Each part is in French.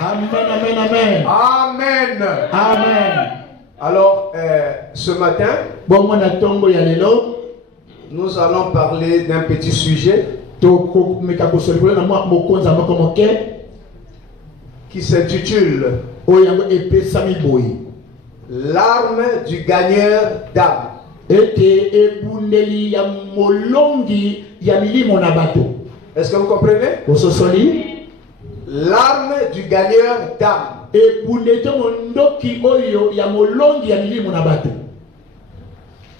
Amen, amen, amen. Amen. Amen. Alors, ce matin, nous allons parler d'un petit sujet qui s'intitule l'arme du gagneur d'âme. Est-ce que vous comprenez? L'arme du gagneur d'âme.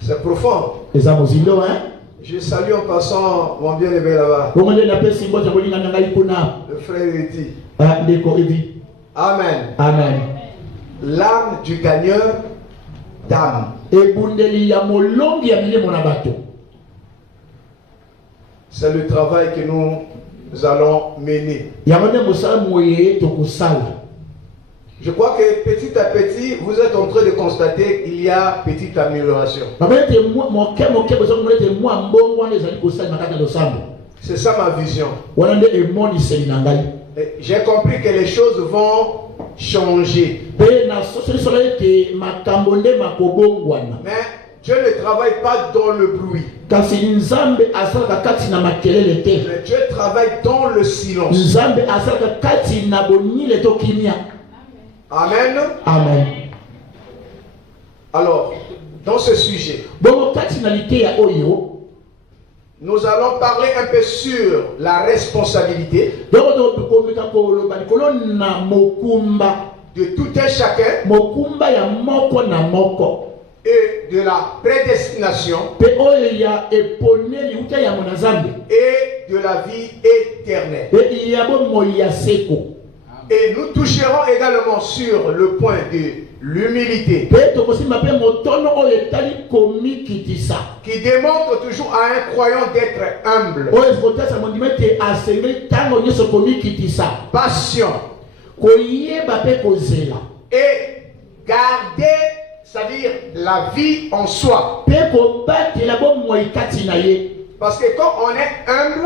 C'est profond. Je salue en passant mon bien-aimé là-bas, le frère Eti. Amen. Amen. L'arme du gagneur d'âme. C'est le travail que nous allons mener. Je crois que petit à petit, vous êtes en train de constater qu'il y a petite amélioration. C'est ça ma vision. J'ai compris que les choses vont changer. Mais Dieu ne travaille pas dans le bruit. Mais Dieu travaille dans le silence. Amen. Amen. Alors, dans ce sujet, nous allons parler un peu sur la responsabilité de tout un chacun et de la prédestination et de la vie éternelle. Et nous toucherons également sur le point de l'humilité, qui démontre toujours à un croyant d'être humble, patient et garder, c'est-à-dire la vie en soi. Parce que quand on est humble,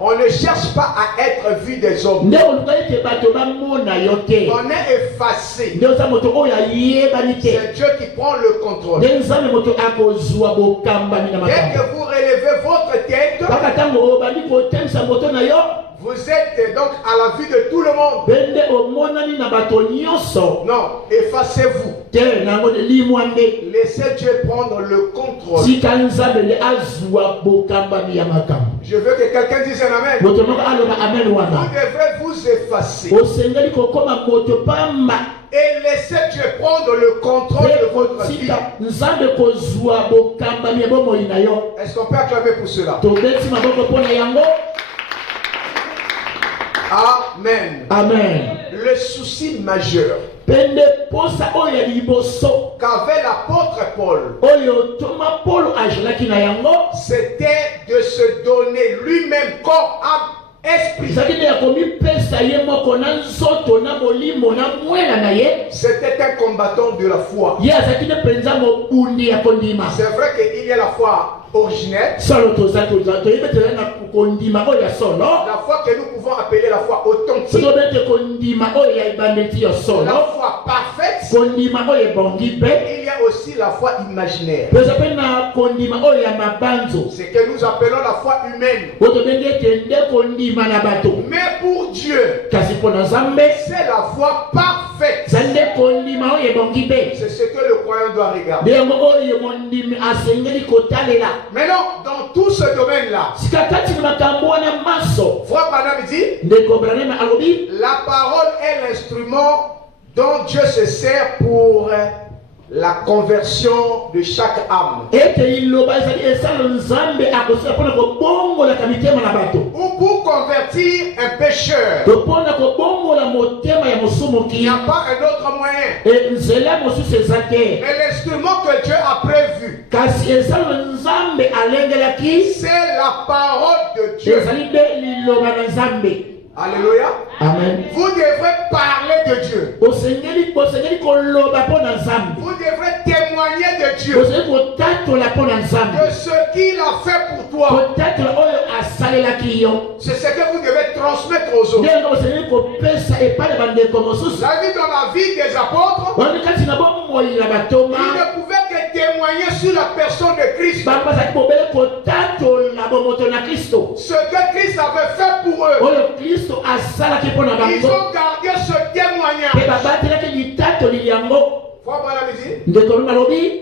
on ne cherche pas à être vu des hommes. On est effacé. C'est Dieu qui prend le contrôle. Dès que vous relevez votre tête, vous êtes donc à la vue de tout le monde. Non, effacez-vous. Laissez Dieu prendre le contrôle. Je veux que quelqu'un dise un amen. Vous devrez vous effacer et laissez Dieu prendre le contrôle de votre vie. Est-ce qu'on peut acclamer pour cela? Amen. Amen. Le souci majeur qu'avait l'apôtre Paul, c'était de se donner lui-même corps, âme, esprit. C'était un combattant de la foi. C'est vrai qu'il y a la foi originelle, la foi que nous pouvons appeler la foi authentique, la foi parfaite, il y a aussi la foi imaginaire, ce que nous appelons la foi humaine. Mais pour Dieu, c'est la foi parfaite. C'est ce que le croyant doit regarder. Maintenant, dans tout ce domaine-là, Frère Branham dit, la parole est l'instrument dont Dieu se sert pour la conversion de chaque âme. Ou pour convertir un pécheur. Il n'y a pas un autre moyen. Mais l'instrument que Dieu a prévu, c'est la parole de Dieu. Alléluia. Amen. Vous devrez parler de Dieu. Vous devrez témoigner de Dieu, de ce qu'il a fait pour toi. C'est ce que vous devez transmettre aux autres. La vie dans la vie des apôtres, ils ne pouvaient que témoigner sur la personne de Christ. Ce que Christ avait fait pour eux, ils ont gardé ce témoignage.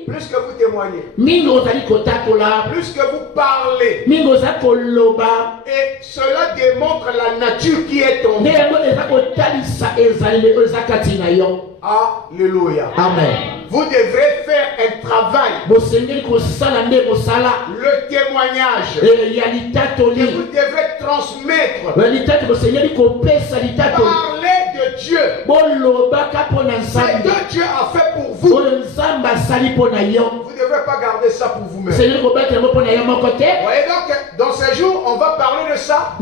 Plus que vous témoignez, plus que vous parlez, et cela démontre la nature qui est en vous. Alléluia. Amen. Vous devrez faire un travail, le témoignage que vous devrez transmettre. Parler de Dieu, ce que Dieu a fait pour vous. Vous ne devrez pas garder ça pour vous-même. Voyez donc, dans ces jours, on va parler de ça.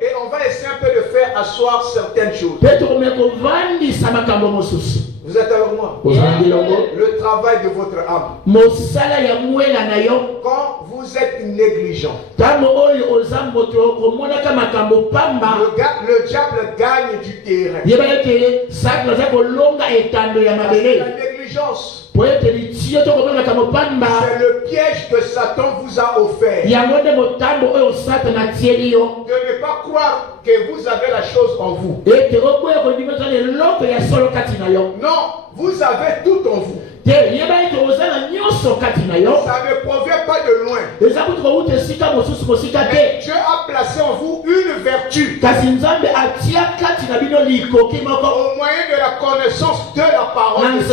Et on va essayer un peu de faire asseoir certaines choses. Vous êtes avec moi? Le travail de votre âme. Quand vous êtes négligent, le diable gagne du terrain. La négligence, c'est le piège que Satan vous a offert. De ne pas croire que vous avez la chose en vous. Non, vous avez tout en vous. Ça ne provient pas de loin. Mais Dieu a placé en vous une vertu. Au moyen de la connaissance de la parole de Dieu.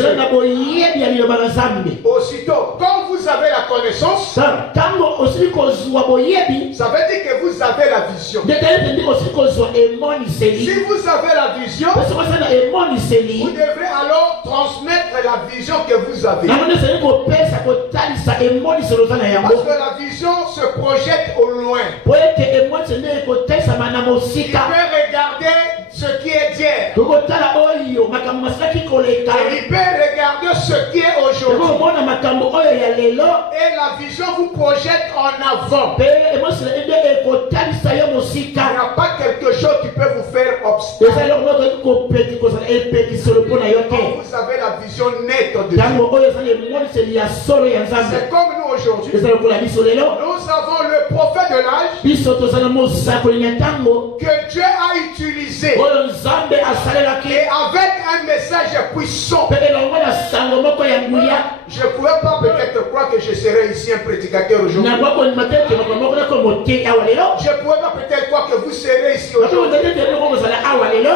Aussitôt, quand vous avez la connaissance, ça veut dire que vous avez la vision. Si vous avez la vision, vous devrez alors transmettre la vision que vous avez. Parce que la vision se projette au loin. Il peut regarder ce qui est d'hier. Il peut regarder ce qui est aujourd'hui. Et la vision vous projette en avant. Il n'y a pas quelque chose qui peut vous faire obstacle. Quand vous avez la vision nette de Dieu. C'est comme nous aujourd'hui. Nous avons le prophète de l'âge que Dieu a utilisé. Et avec un message puissant. Je ne pouvais pas peut-être croire que je serais ici un prédicateur aujourd'hui. Je ne pouvais pas peut-être croire que vous serez ici aujourd'hui.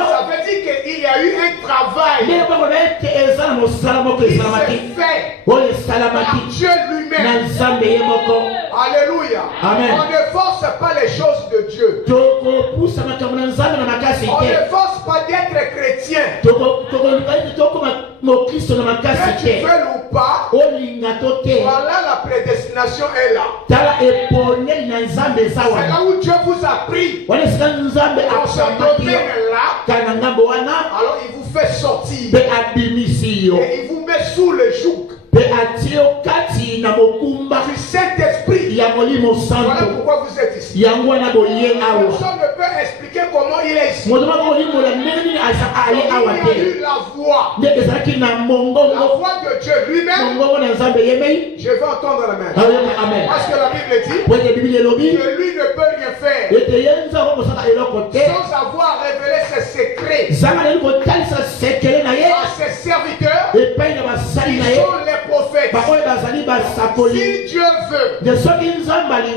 Ça veut dire qu'il y a eu un travail qui s'est fait par Dieu lui-même. Alléluia. Amen. On ne force pas les choses de Dieu. On ne force pas d'être chrétien. Que tu veux ou pas, voilà la prédestination est là. C'est là où Dieu vous a pris. Dans ce domaine-là, alors il vous fait sortir. Et il vous met sous le joug du Saint-Esprit. Voilà pourquoi vous êtes ici. Personne ne peut expliquer comment il est ici. Il y a eu la voix. La voix de Dieu lui-même. Je vais entendre la main. Parce que la Bible dit que lui ne peut rien faire sans avoir révélé ses secrets à ses serviteurs qui sont les prophètes. Si Dieu veut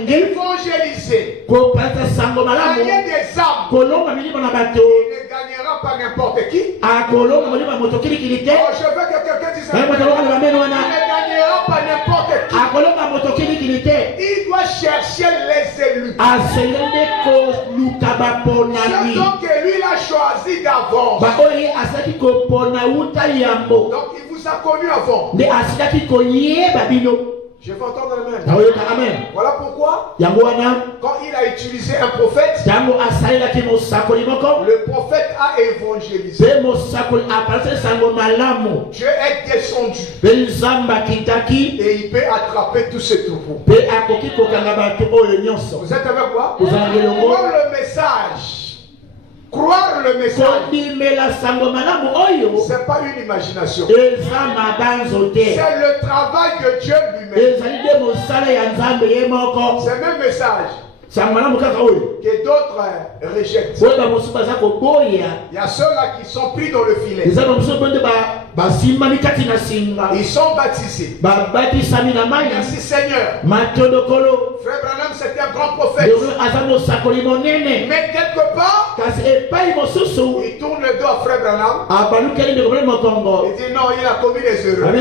évangéliser, gagner des âmes, il ne gagnera pas n'importe qui. Oh, je veux que quelqu'un dise ça. Il ne gagnera pas n'importe qui. Il doit chercher les élus. Ceux donc que lui l'a choisi d'avance. Donc il vous a connu avant. Je vais entendre amen. Amen. Voilà pourquoi, quand il a utilisé un prophète, le prophète a évangélisé. Dieu est descendu. Et il peut attraper tous ces troupeaux. Vous êtes avec moi? Croire le message. Croire le message, c'est pas une imagination. C'est le travail de Dieu lui-même. C'est le même message que d'autres rejettent. Il y a ceux-là qui sont pris dans le filet. Ils sont baptisés. Merci Seigneur. Frère Branham, c'était un grand prophète. Mais quelque part, il tourne le dos à Frère Branham. Il dit non, il a commis des erreurs.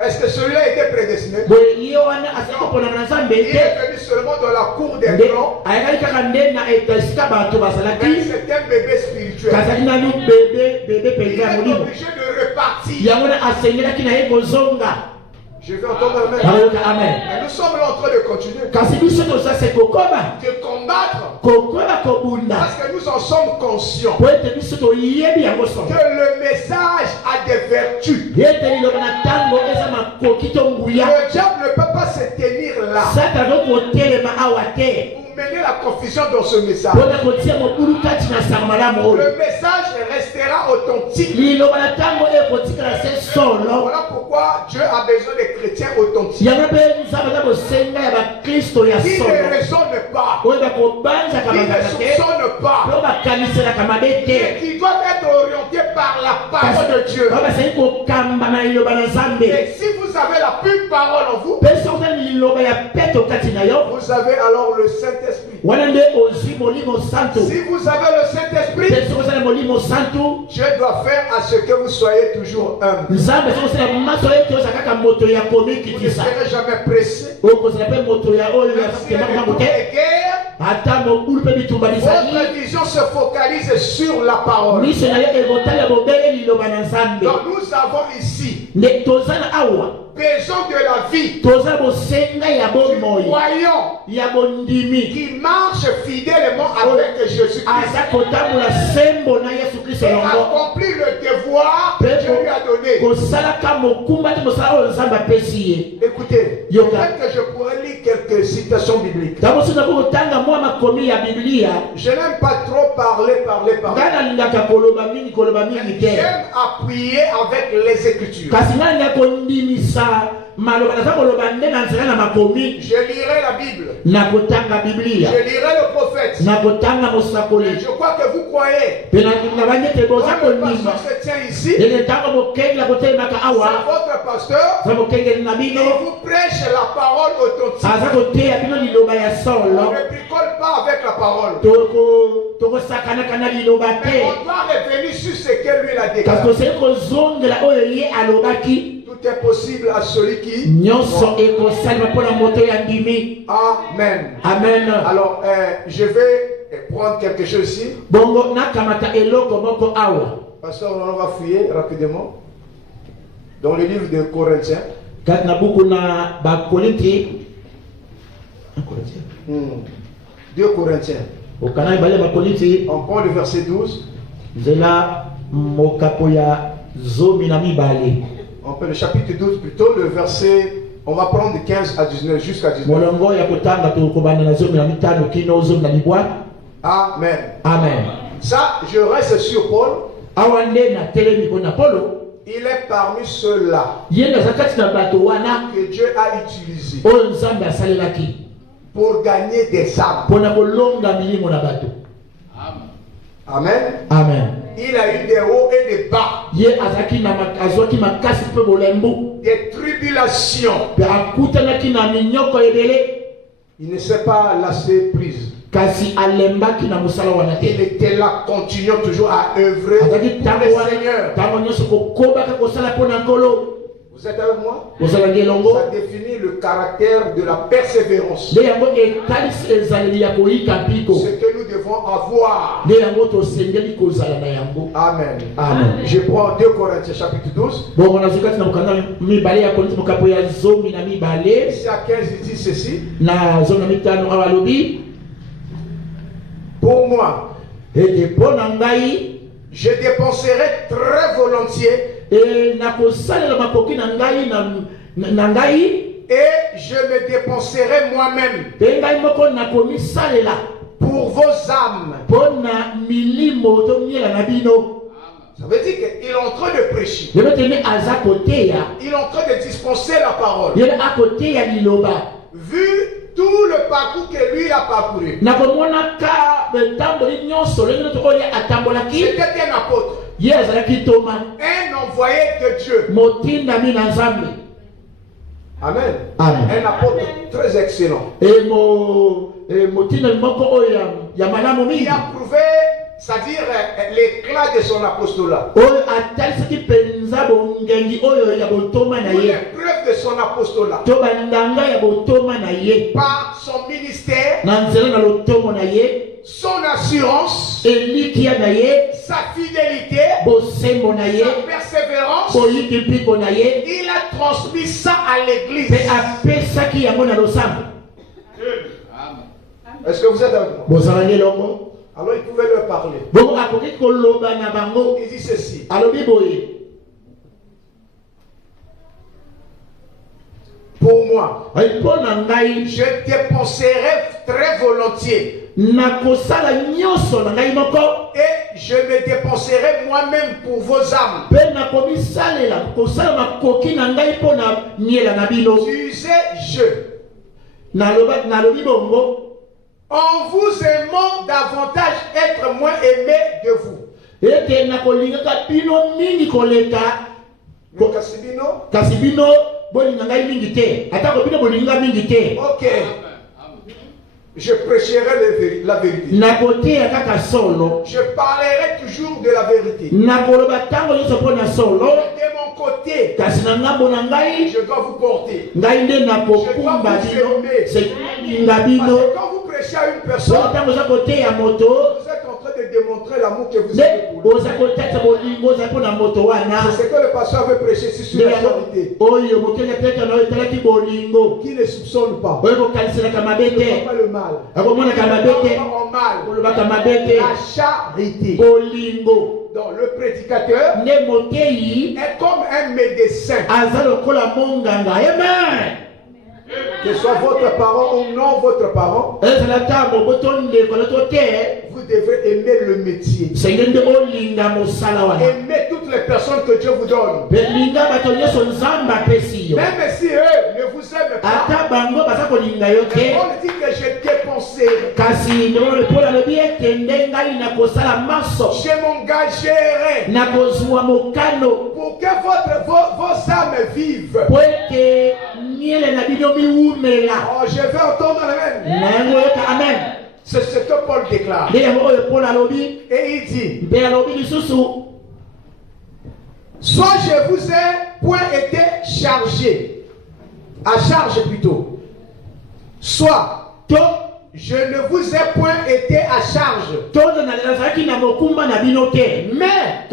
Est-ce que celui-là était prédestiné? Non. Il est venu seulement dans la cour des grands. Mais c'est un bébé spirituel. Il est obligé de repartir. Je vais entendre amen. Mais nous sommes là en train de continuer. De combattre. Parce que nous en sommes conscients. Que le message a des vertus. Le diable ne peut pas se tenir là. Mener la confusion dans ce message. Le message restera authentique. Voilà pourquoi Dieu a besoin des chrétiens authentiques. Qui ne raisonnent pas. Qui ne soupçonnent pas. Et qui doivent être orientés par la parole de Dieu. Et si vous avez la pure parole en vous, vous avez alors le Saint-Esprit. Si vous avez le Saint-Esprit, Dieu doit faire à ce que vous soyez toujours humble. Vous ne serez jamais pressé. Votre vision se focalise sur la parole. Donc nous avons ici besoin de la vie du croyant qui marche fidèlement avec Jésus-Christ et accomplit le devoir que Dieu lui a donné. Écoutez, peut-être que je pourrais lire quelques citations bibliques. Je n'aime pas trop parler. J'aime appuyer avec les Écritures. Je lirai la Bible. Je lirai le prophète. Et je crois que vous croyez. Quand le pasteur se tient ici, c'est votre pasteur. Il vous prêche la parole authentique. On ne bricole pas avec la parole. Mais on doit revenir sur ce que lui a déclaré. Tout est possible à celui qui. Amen. Amen. Alors, je vais prendre quelque chose ici. Pasteur, on va fouiller rapidement dans le livre de Corinthiens. 2 Corinthiens. On prend le verset 12. On peut le chapitre 12 plutôt, le verset, on va prendre de 15 à 19, jusqu'à 19. Amen. Amen. Ça, je reste sur Paul. Il est parmi ceux-là que Dieu a utilisé pour gagner des âmes. Amen. Amen. Il a eu des hauts et des bas. Des tribulations. Il ne s'est pas laissé prise. Il était là, continuant toujours à œuvrer pour le Seigneur. Vous êtes avec moi? Ça définit le caractère de la persévérance. Ce que nous devons avoir. Amen. Amen. Je prends 2 Corinthiens chapitre 12. Ici à 15 il dit ceci. Pour moi, je dépenserai très volontiers. Et je me dépenserai moi-même pour vos âmes. Ça veut dire qu'il est en train de prêcher. Il est en train de dispenser la parole. Vu tout le parcours que lui a parcouru. C'était un apôtre. Un envoyé de Dieu. Amen. Amen. Un apôtre très excellent. Il a prouvé, c'est-à-dire l'éclat de son apostolat. Pour les preuves de son apostolat. Par son ministère, son assurance, sa fidélité, sa persévérance, il a transmis ça à l'église. Est-ce que vous êtes avec moi? Alors il pouvait leur parler. Il dit ceci. Pour moi, je dépenserai très volontiers. Et je me dépenserai moi-même pour vos âmes. Tu sais, en vous aimant davantage être moins aimé de vous. Ok. Je prêcherai la vérité. Je parlerai toujours de la vérité. De mon côté, je dois vous porter. Je dois vous aimer. Parce que quand vous prêchez à une personne, vous êtes en train de démontrer l'amour que vous avez pour lui. C'est ce que le pasteur veut prêcher sur la charité. Qui ne soupçonne pas. Ne fait pas le mal. La charité. Donc le prédicateur est comme un médecin. Que soit votre parent ou non votre parent, vous devrez aimer le métier. Aimer toutes les personnes que Dieu vous donne. Même si eux ne vous aiment pas, on dit que je dépenserai. Je m'engagerai pour que vos âmes vivent. Oh, je vais entendre amen. C'est ce que Paul déclare. Et il dit, soit je vous ai point été chargé, à charge plutôt, soit je ne vous ai point été à charge. Mais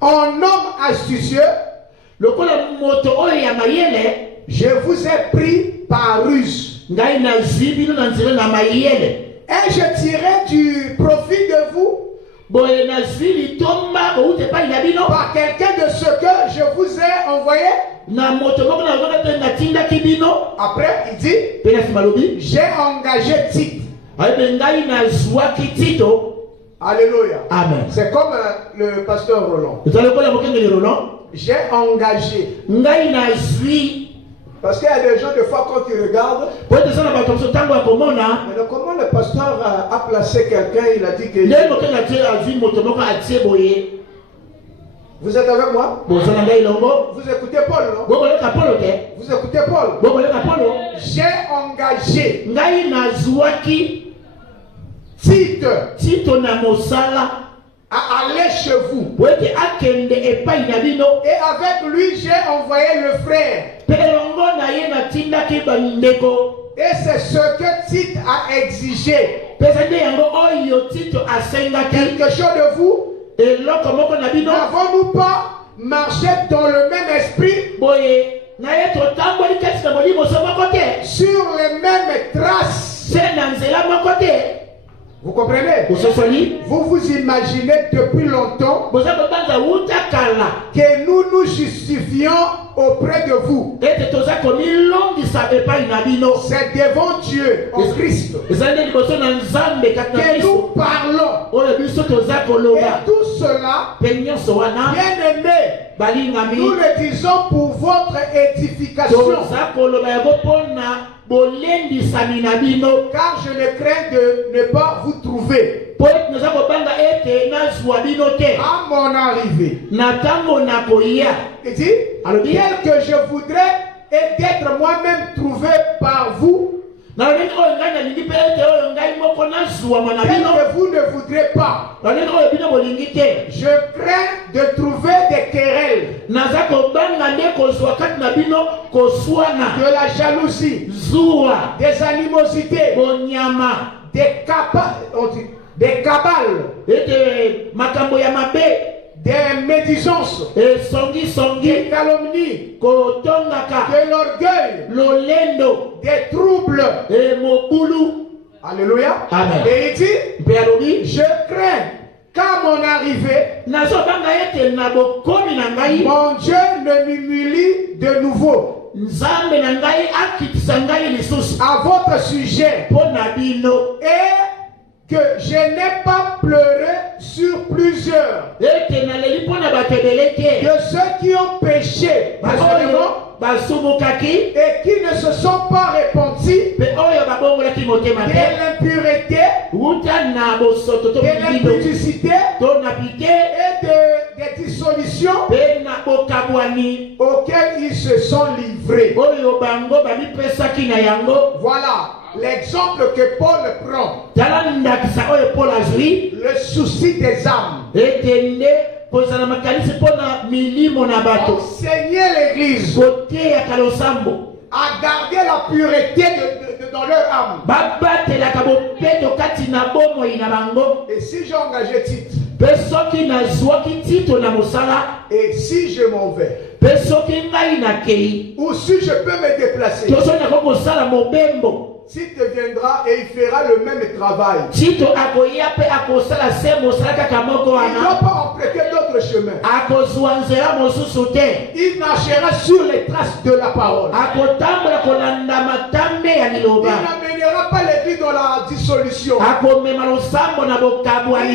en homme astucieux, je vous ai pris par ruse. Et je tirais du profit de vous par quelqu'un de ce que je vous ai envoyé. Après, il dit, j'ai engagé Tite. Alléluia. Amen. C'est comme le pasteur Roland. J'ai engagé. Parce qu'il y a des gens, des fois, quand ils regardent, comment le pasteur a placé quelqu'un, il a dit que... Vous êtes avec moi? Vous écoutez Paul, non? Vous écoutez Paul? J'ai engagé Tite à aller chez vous. Et avec lui, j'ai envoyé le frère. Et c'est ce que Tite a exigé. Quelque chose de vous. N'avons-nous pas marché dans le même esprit, sur les mêmes traces? Vous comprenez? Vous vous imaginez depuis longtemps que nous nous justifions auprès de vous. C'est devant Dieu en Christ que nous parlons. Et tout cela, bien-aimés, nous le disons pour votre édification. Car je ne crains de ne pas vous trouver à mon arrivée. Il dit, bien que je voudrais d'être moi-même trouvé par vous, mais que vous ne voudrez pas. Je crains de trouver des querelles, de la jalousie, des animosités, des cabales, des médisances, des calomnies, de l'orgueil, des troubles. Alléluia. Amen. Et il dit, je crains qu'à mon arrivée, mon Dieu ne m'humilie de nouveau à votre sujet, et que je n'ai pas pleuré sur plusieurs de ceux qui ont péché et qui ne se sont pas repentis de l'impureté, de l'impudicité et des dissolutions auxquelles ils se sont livrés. Voilà l'exemple que Paul prend. Le souci des âmes. Enseigner l'église à garder la pureté dans leur âme. Et si j'ai engagé Tite, et si je m'en vais, ou si je peux me déplacer, Tite viendra et il fera le même travail. Il ne doit pas emprunter d'autres chemins. Il marchera sur les traces de la parole. Il n'amènera pas l'église dans la dissolution, ni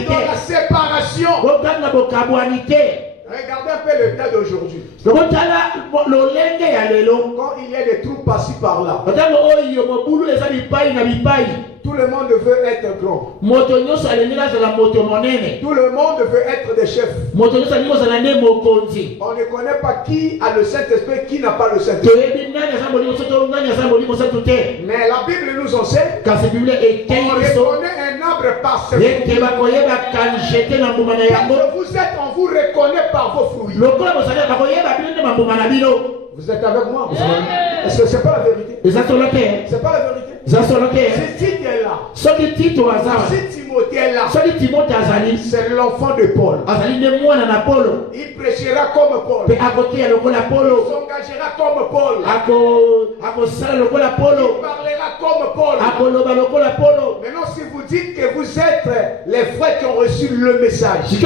dans la séparation. Regardez un peu le cas d'aujourd'hui. Quand il y a des troupes par-ci par-là, tout le monde veut être grand. Tout le monde veut être des chefs. On ne connaît pas qui a le Saint-Esprit, qui n'a pas le Saint-Esprit. Mais la Bible nous enseigne qu'on reconnaît un arbre par ses fruits. Quand vous êtes, on vous reconnaît par vos fruits. Vous êtes avec moi? Est-ce que c'est pas la vérité? C'est pas la vérité. Si Tite est là, si Timothée est là, c'est l'enfant de Paul. Il prêchera comme Paul. Il s'engagera comme Paul. Il parlera comme Paul. Maintenant, si vous dites que vous êtes les frères qui ont reçu le message, et que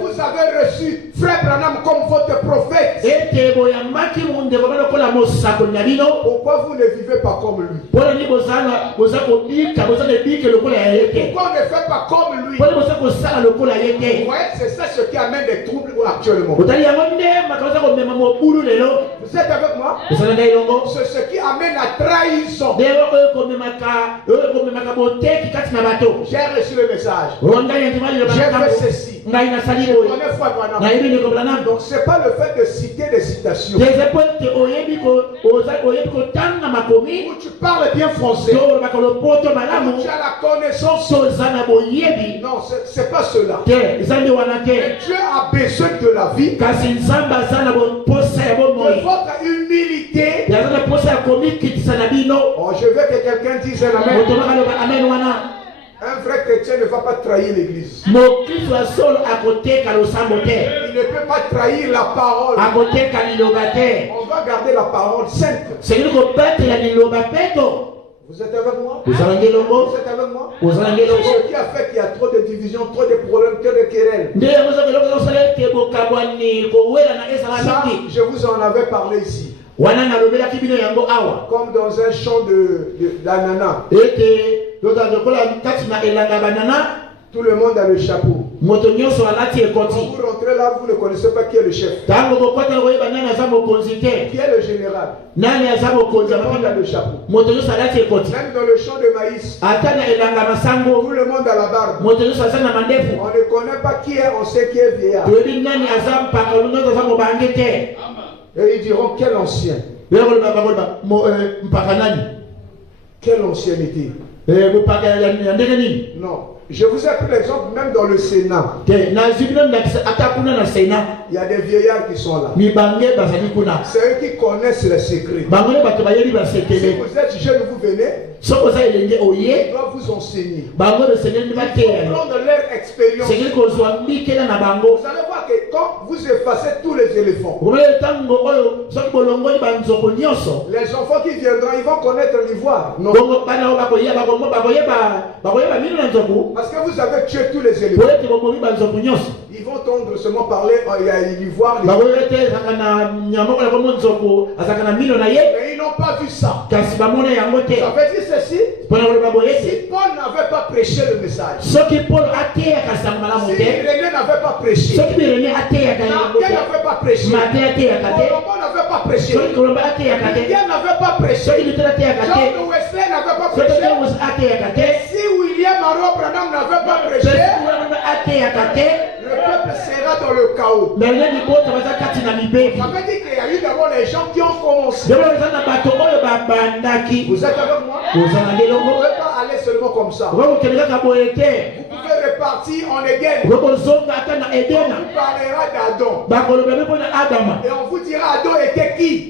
vous avez reçu Frère Branham comme votre prophète, pourquoi vous ne vivez pas comme lui? Pourquoi on ne fait pas comme lui? Ouais, c'est ça ce qui amène des troubles actuellement. Vous êtes avec moi? C'est ce qui amène la trahison. J'ai reçu le message. J'ai fait ceci. Je connais Frère Branham. Donc c'est pas le fait de citer des citations. où tu parles bien français, où tu as la connaissance. Non, c'est pas cela. Mais Dieu a besoin de la vie, de votre humilité. Oh, je veux que quelqu'un dise amen. Un vrai chrétien ne va pas trahir l'église. Il ne peut pas trahir la parole. On va garder la parole sainte. Vous êtes avec moi? Vous êtes avec moi? Ce qui a fait qu'il y a trop de divisions, trop de problèmes, trop de querelles. Ça, je vous en avais parlé ici. Comme dans un champ d'ananas. Tout le monde a le chapeau. Quand vous rentrez là, vous ne connaissez pas qui est le chef. Qui est le général. Tout le monde a le chapeau. Même dans le champ de maïs, tout le monde a la barbe. On ne connaît pas qui est, on sait qui est vieillard. Et ils diront quel ancien. Quelle ancienneté. Non. Je vous ai pris l'exemple même dans le Sénat. Il y a des vieillards qui sont là. C'est eux qui connaissent les secrets. Si vous êtes jeune, vous venez. Ils doivent vous enseigner. Ils vont prendre leur expérience. Vous allez voir que quand vous effacez tous les éléphants, les enfants qui viendront, ils vont connaître l'ivoire. Non. Parce que vous avez tué tous les éléphants. Ils vont tendre seulement parler, il y a l'ivoire. Mais ils n'ont pas vu ça. Ça veut dire ceci. Si Paul n'avait pas prêché le message, si Irénée n'avait pas prêché, Nadia n'avait pas prêché, Colombo n'avait pas prêché, Lydia n'avait pas prêché, John Wesley n'avait pas prêché, et si William Aro Branham n'avait pas prêché, le peuple sera dans le chaos. Ça veut dire qu'il y a eu d'abord les gens qui ont commencé. Vous êtes avec moi? Vous ne pouvez pas aller seulement comme ça. Vous pouvez repartir en Éden. On vous parlera d'Adam. Et on vous dira Adam était qui?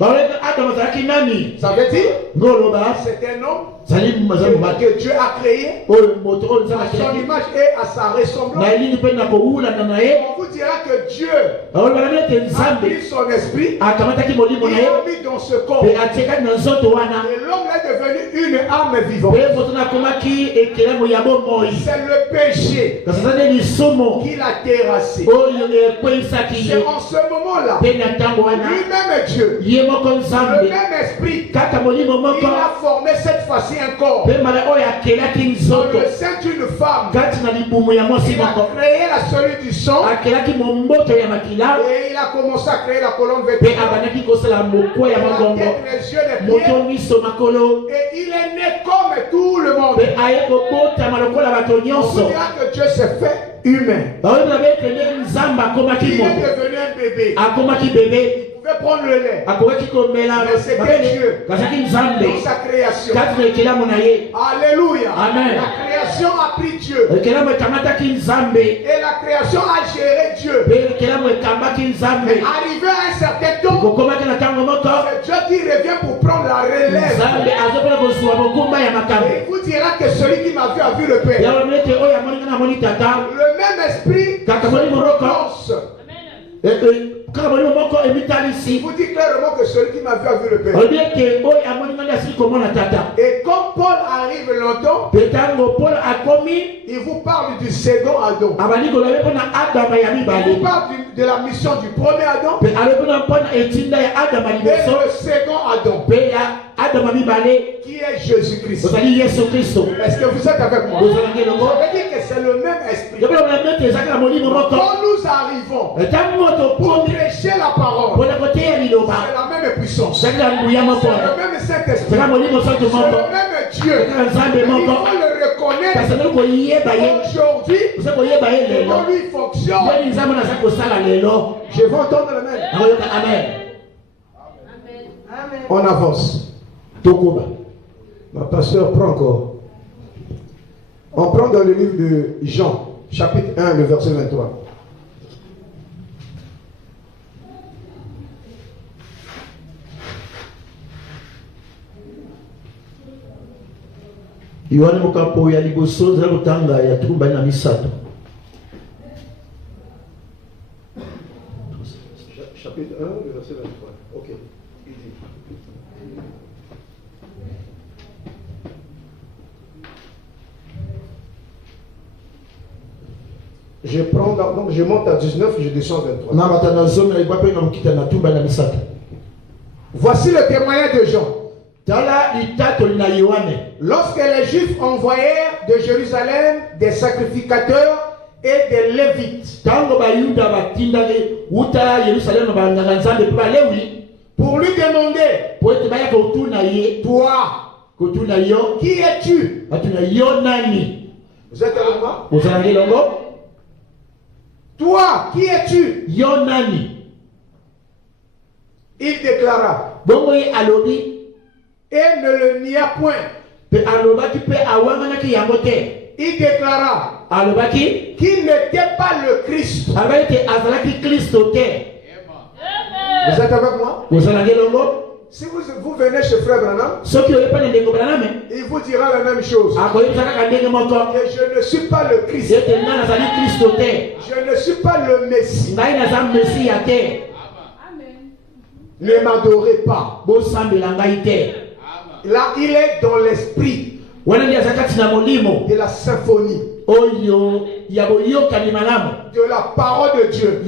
Ça veut dire c'est un homme que Dieu a créé à son image et à sa ressemblance. On vous dira que Dieu a pris son esprit et l'a mis dans ce corps. Et l'homme est devenu une âme vivante. C'est le péché qui l'a terrassé. C'est en ce moment-là, lui-même est Dieu. Le même esprit, il a formé cette fois-ci un corps. Dans le sein d'une femme, il a créé la cellule du sang. Et il a commencé à créer la colonne vertébrale. Les yeux, les pieds. Et il est né comme tout le monde. On vous dira que Dieu s'est fait humain. Il est devenu un bébé. Vous pouvez prendre le lait. Mais c'était Dieu dans sa création. Alléluia. Amen. La création a pris Dieu. Et la création a géré Dieu. Mais arrivé à un certain temps, c'est Dieu qui revient pour prendre la relève. Et il vous dira que celui qui m'a vu a vu le Père. Le même esprit se prononce. Il vous dit clairement que celui qui m'a vu a vu le Père. Et quand Paul arrive longtemps, il vous parle du second Adam. Il vous parle de la mission du premier Adam et le second Adam, qui est Jésus-Christ. Est-ce que vous êtes avec moi? Ça veut dire que c'est le même esprit. Quand nous arrivons pour prêcher la parole, c'est la même puissance, c'est le même Saint-Esprit, c'est le même Dieu. Il faut le reconnaître. Aujourd'hui, comment lui fonctionne. Je vais entendre le même. On avance. tokoba. Ma pasteur prend encore. On prend dans le livre de Jean, chapitre 1, le verset 23. Yohane mokapo ya liboso za lutanga ya tuba na misato. Chapitre 1, le verset 23. Ok. Il dit. Je prends, donc je monte à 19 et je descends à 23. Voici le témoignage de Jean. Lorsque les Juifs envoyèrent de Jérusalem des sacrificateurs et des Lévites pour lui demander, toi, qui es-tu? Vous êtes avec moi? Toi, qui es-tu? Il déclara. Et ne le nia point. Il déclara qu'il n'était pas le Christ. Vous êtes avec moi? Si vous venez chez Frère Branham, il vous dira la même chose. Que je ne suis pas le Christ. Je ne suis pas le Messie. Ne m'adorez pas. Là, il est dans l'esprit de la symphonie, de la parole de Dieu.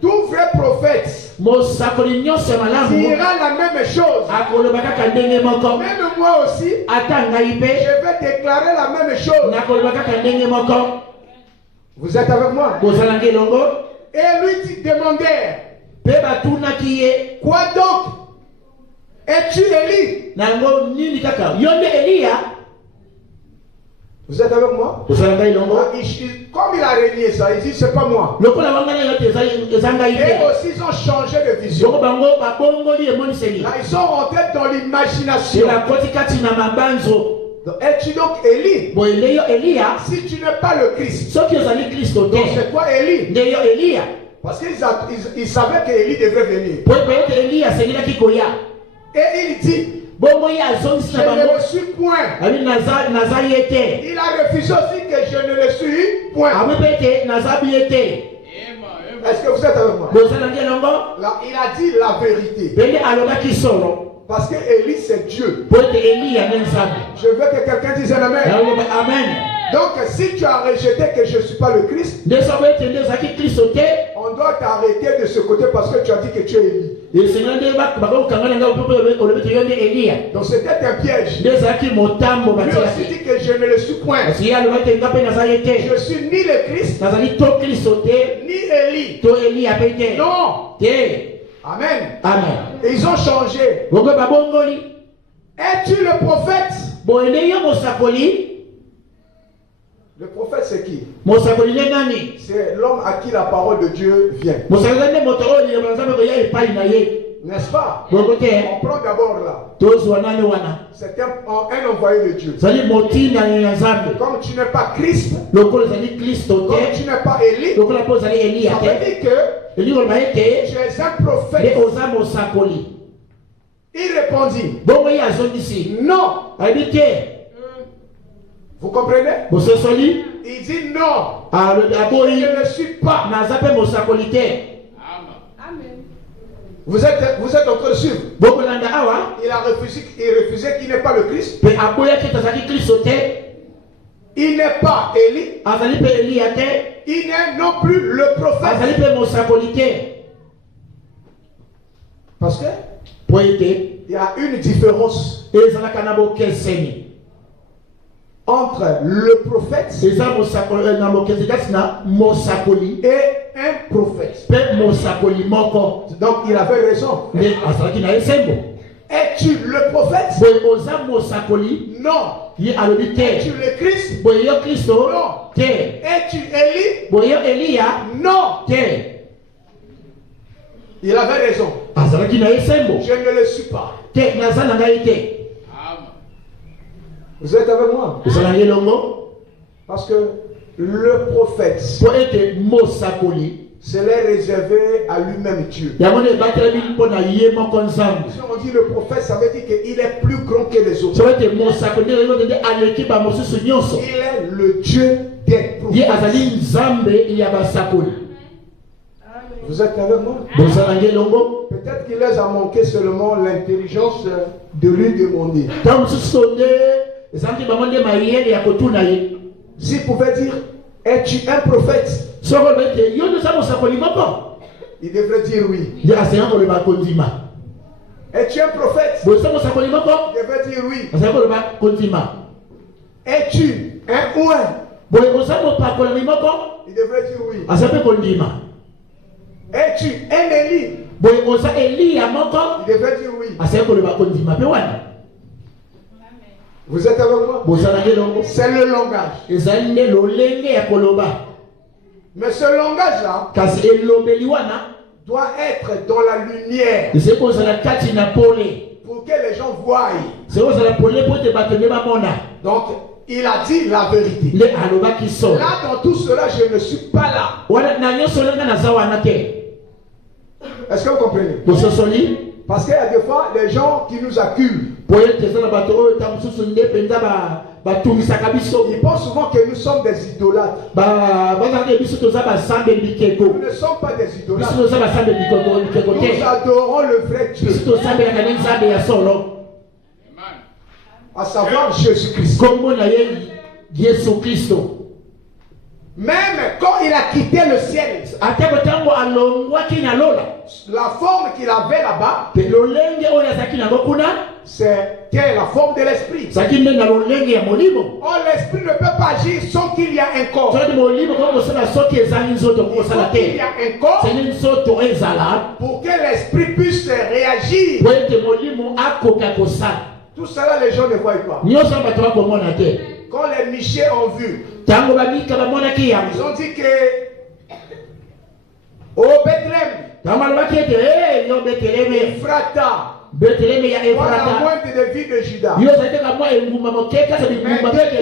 Tout vrai prophète dira la même chose. Même moi aussi, je vais déclarer la même chose. Vous êtes avec moi? Et lui demandait, quoi donc? Es-tu Élie? Vous êtes avec moi? Comme il a renié ça, il dit c'est pas moi. Et aussi ils ont changé de vision. Là, ils sont rentrés dans l'imagination. Es-tu donc Élie? Si tu n'es pas le Christ, donc c'est toi Élie? Parce qu'ils savaient qu'Élie devait venir. Et il dit, je ne le suis point. Il a refusé aussi que je ne le suis point. Est-ce que vous êtes avec moi? Là, il a dit la vérité. Parce que Élie c'est Dieu. Je veux que quelqu'un dise un amen. Donc si tu as rejeté que je ne suis pas le Christ, on doit t'arrêter de ce côté parce que tu as dit que tu es Élie. Donc c'était un piège. Lui aussi dit que je ne le suis point. Je suis ni le Christ, ni Élie. Non. Amen. Et ils ont changé. Es-tu le prophète? Le prophète c'est qui? C'est l'homme à qui la parole de Dieu vient. N'est-ce pas? On prend d'abord là. C'est un envoyé de Dieu. Comme tu n'es pas Christ, comme tu n'es pas Élie, ça veut dire que tu es un prophète. Il répondit, non. Vous comprenez? Il dit non. Je ne le suis pas. Vous êtes en train de suivre. Il a refusé qu'il n'est pas le Christ. Il n'est pas Élie. Il n'est non plus le prophète. Parce que il y a une différence entre le prophète et un prophète. Donc il avait raison. Es-tu le prophète? Non. Es-tu le Christ? Non. Es-tu Élie? Non. Il avait raison. Je ne le suis pas. Vous êtes avec moi? Parce que le prophète se l'est réservé à lui-même Dieu. Si on dit le prophète, ça veut dire qu'il est plus grand que les autres. Il est le Dieu des prophètes. Vous êtes avec moi? Peut-être qu'il les a manqué seulement l'intelligence de lui demander. S'il pouvait dire, es-tu un prophète? Il devrait dire oui. Es-tu un prophète? Il devrait dire oui. Es-tu un ouin? Il devrait dire oui. Es-tu un Élie? Il devrait dire oui. Vous êtes avec moi? C'est le langage. Mais ce langage-là doit être dans la lumière pour que les gens voient. Donc, il a dit la vérité. Là, dans tout cela, je ne suis pas là. Est-ce que vous comprenez? Parce qu'il y a des fois des gens qui nous acculent. Ils pensent souvent que nous sommes des idolâtres. Nous ne sommes pas des idolâtres. Nous adorons le vrai Dieu. À savoir Jésus-Christ. Même quand il a quitté le ciel, la forme qu'il avait là-bas, c'était la forme de l'esprit. Or, l'esprit ne peut pas agir sans qu'il y ait un corps. Il faut qu'il y ait un corps pour que l'esprit puisse réagir. Tout cela, les gens ne voient pas. Quand les Michels ont vu, ils ont dit que au Bethléem, Ephrata, voilà la moindre de vie de Judas. Mais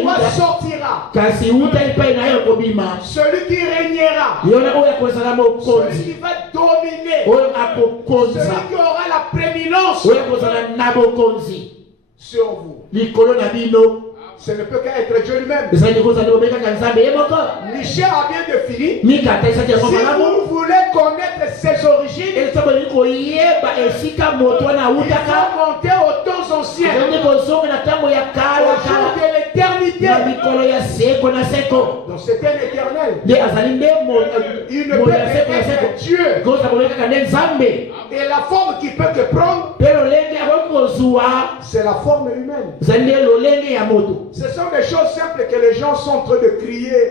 toi sortira celui qui régnera, celui qui va dominer, celui qui aura la prééminence sur vous. Ce ne peut qu'être Dieu lui-même. Michel a bien défini. Si vous voulez connaître ses origines, il faut monter aux temps anciens, au jour de l'éternité. Donc c'est un éternel. Il ne peut être Dieu. Et la forme qu'il peut te prendre, c'est la forme humaine. Ce sont des choses simples que les gens sont en train de crier.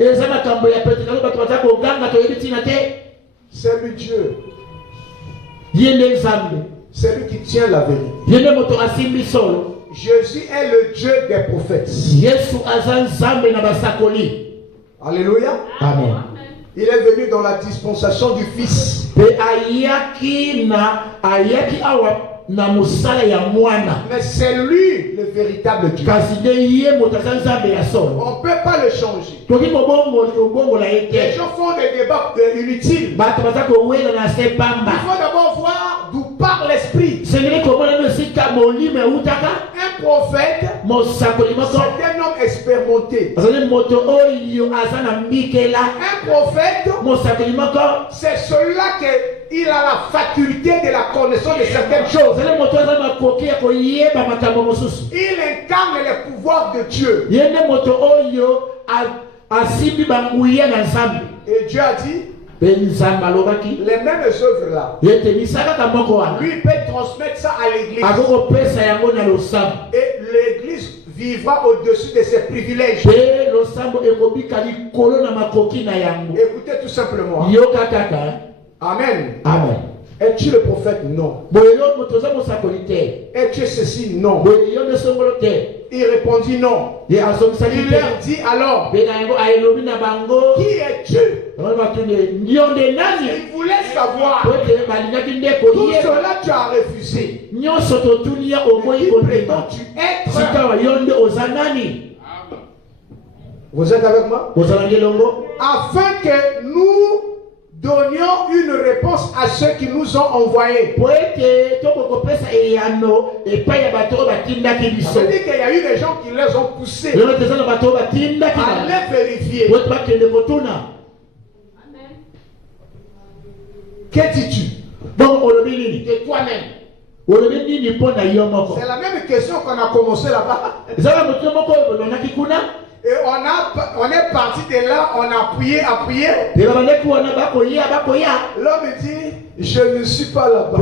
C'est lui Dieu. C'est lui qui tient la vérité. Jésus est le Dieu des prophètes. Alléluia. Amen. Il est venu dans la dispensation du Fils. Mais c'est lui le véritable Dieu. On ne peut pas le changer. Les gens font des débats inutiles. Il faut d'abord voir d'où part l'esprit. Un prophète, c'est un homme expérimenté. Un prophète, c'est celui-là qui a la faculté de la connaissance de certaines choses. Il incarne les pouvoirs de Dieu. Et Dieu a dit, les mêmes œuvres là, lui peut transmettre ça à l'église. Et l'église vivra au-dessus de ses privilèges. Écoutez tout simplement. Amen. Amen. Es-tu le prophète? Non. Es-tu ceci? Non. Il répondit non. Il leur dit alors, qui es-tu? Il voulais savoir. Tout cela tu as refusé. Qui prétends-tu être? Vous êtes avec moi? Afin que nous donnions une réponse à ceux qui nous ont envoyés. Ça veut dire qu'il y a eu des gens qui les ont poussés à les vérifier. Que dis-tu de toi-même? C'est la même question qu'on a commencé là-bas. Et on est parti de là, on a appuyé. L'homme dit, je ne suis pas là-bas.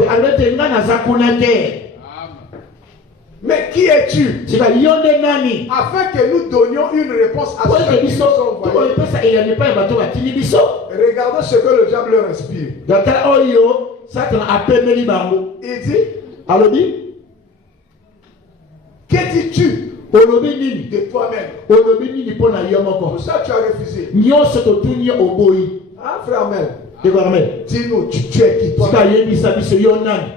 Mais qui es-tu? Afin que nous donnions une réponse à ceux qui nous ont envoyés. Regardez ce que le diable leur inspire. Il dit, que dis-tu de toi-même? Pour ça tu as refusé. Ah, frère Amel. Dis-nous, tu es qui toi?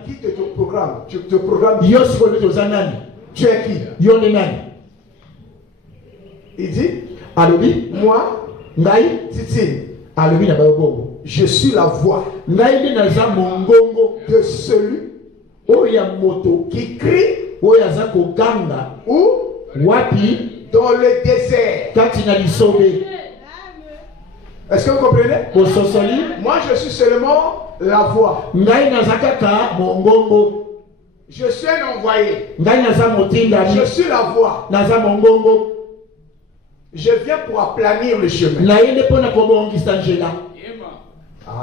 Qui te programme? Tu te programmes? Tu es qui? Il dit, moi, Titi, je suis la voix de celui qui crie où? Dans le désert. Est-ce que vous comprenez? Moi je suis seulement la voix. Je suis un envoyé. Je suis la voix. Je viens pour aplanir le chemin.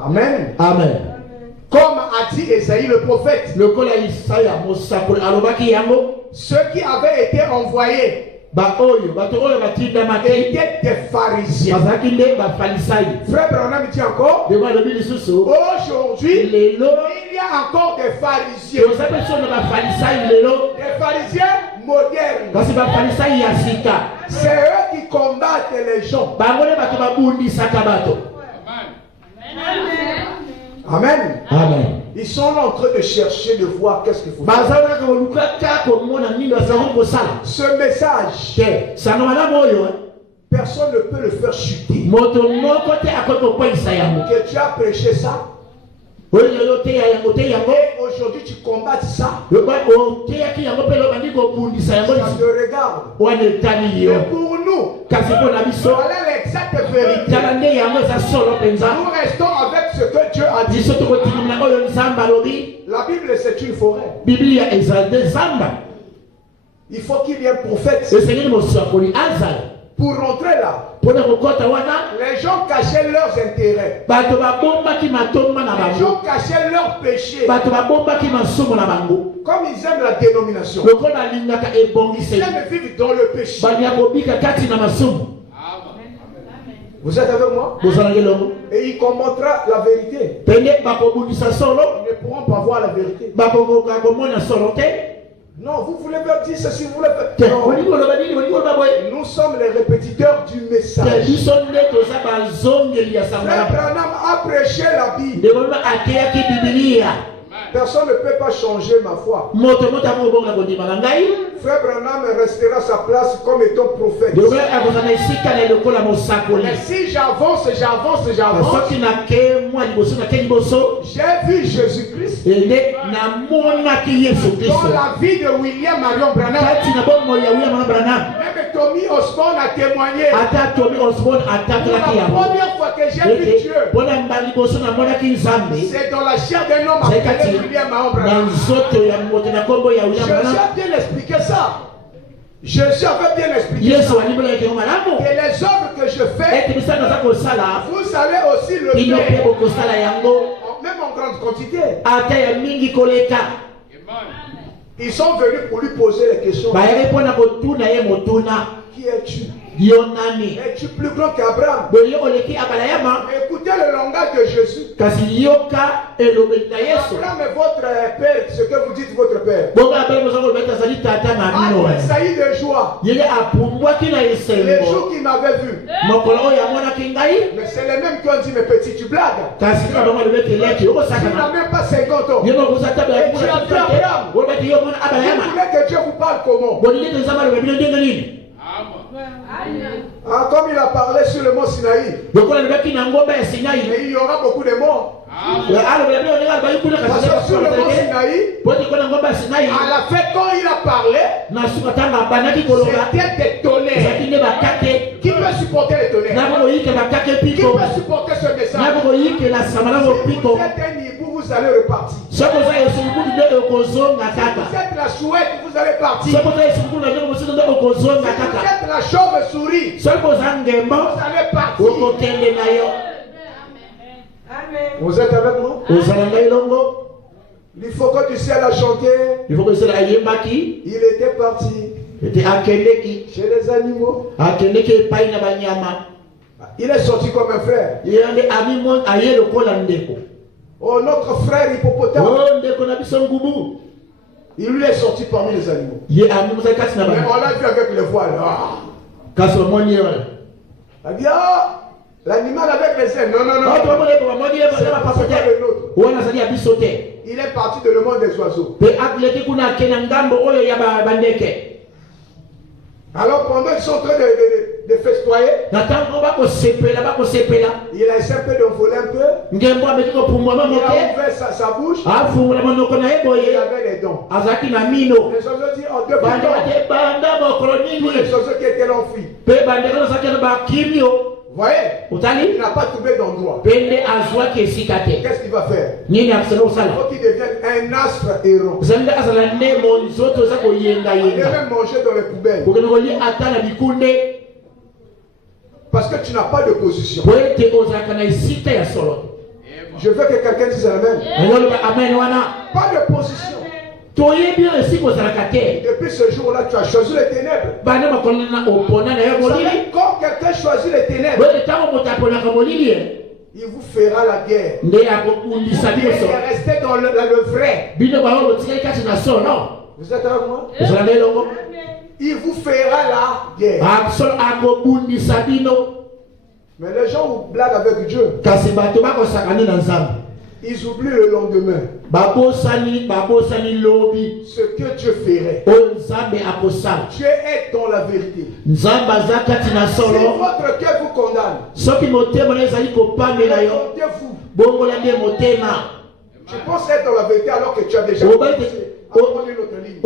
Amen. Amen. Comme a dit Esaïe le prophète, ceux qui avaient été envoyés étaient des pharisiens. Frère Branham dit encore, aujourd'hui, il y a encore des pharisiens. Des pharisiens modernes. C'est eux qui combattent les gens. Amen. Amen. Ils sont là en train de chercher, de voir qu'est-ce qu'il faut faire. Ce message, personne ne peut le faire chuter. Que tu as prêché ça. Et aujourd'hui tu combats ça. Ça te regarde. Mais pour nous, voilà l'exacte vérité. Nous restons avec ce que Dieu a dit. La Bible c'est une forêt. Il faut qu'il y ait un prophète pour rentrer là. Les gens cachaient leurs intérêts. Les gens cachaient leurs péchés. Comme ils aiment la dénomination, ils aiment vivre dans le péché. Vous êtes avec moi? Et il combattra la vérité. Ils ne pourront pas voir la vérité. Non, vous voulez faire dire ceci, vous voulez faire. Non. Nous sommes les répétiteurs du message. Frère Branham a prêché la Bible. Personne ne peut pas changer ma foi. Frère Branham restera sa place comme étant prophète. Mais si j'avance, j'ai vu Jésus-Christ dans la vie de William Marion Branham. Même Tommy Osborne a témoigné. La première fois que j'ai vu Dieu, c'est dans la chair d'un homme appelé William Marion Branham. Jésus a bien expliqué ça. Jésus avait bien expliqué ça. Et les œuvres que je fais, vous allez aussi le faire. Même en grande quantité. Ils sont venus pour lui poser les questions. Qui es-tu? Es-tu plus grand qu'Abraham? Écoutez écoutez le langage de Jésus. Abraham est votre père, ce que vous dites votre père. Il s'agit de joie. Les jours qu'il m'avait vu. Mais c'est les mêmes qui ont dit, mais petit, tu blagues. Tu n'as même pas 50 ans. Et tu as fait Abraham. Vous voulez que Dieu vous parle comment? Comme il a parlé sur le mont Sinaï. Mais il y aura beaucoup de morts. Parce que sur le mont Sinaï, à la fin, quand il a parlé, c'était des tonnerres. Qui peut supporter les tonnerres? Qui peut supporter ce message? Si vous êtes un hibou, vous allez repartir. Si vous êtes la chouette, vous allez partir. Si vous êtes la chauve-souris, vous allez partir. Vous êtes avec moi? Il faut que tu sais la chanter. Il était parti chez les animaux. Il est sorti comme un frère. Oh, notre frère hippopotame. Il lui est sorti parmi les animaux. Mais on l'a vu avec le voile. L'animal avec les ailes. Non. Il est parti de le monde des oiseaux. Alors pendant qu'ils sont en train de festoyer, il a essayé un peu d'envoler un peu. Il a ouvert sa bouche. Il avait les dents. Les oiseaux disent, oh, depuis tous les oiseaux qui étaient l'enfui. Vous voyez, il n'a pas trouvé d'endroit. Qu'est-ce qu'il va faire? Il faut qu'il devienne un astre errant. Il va même manger dans les poubelles. Parce que tu n'as pas de position. Je veux que quelqu'un dise Amen. Pas de position. Depuis ce jour-là, tu as choisi les ténèbres. Quand quelqu'un choisit les ténèbres, il vous fera la guerre. Il est resté dans le vrai. Vous êtes avec moi? Il vous fera la guerre. Mais les gens vous blaguent avec Dieu. Ils oublient le lendemain. Ce que Dieu ferait. Dieu est dans la vérité. Si votre cœur vous condamne, vous. Tu penses être dans la vérité alors que tu as déjà commencé à prendre une autre ligne.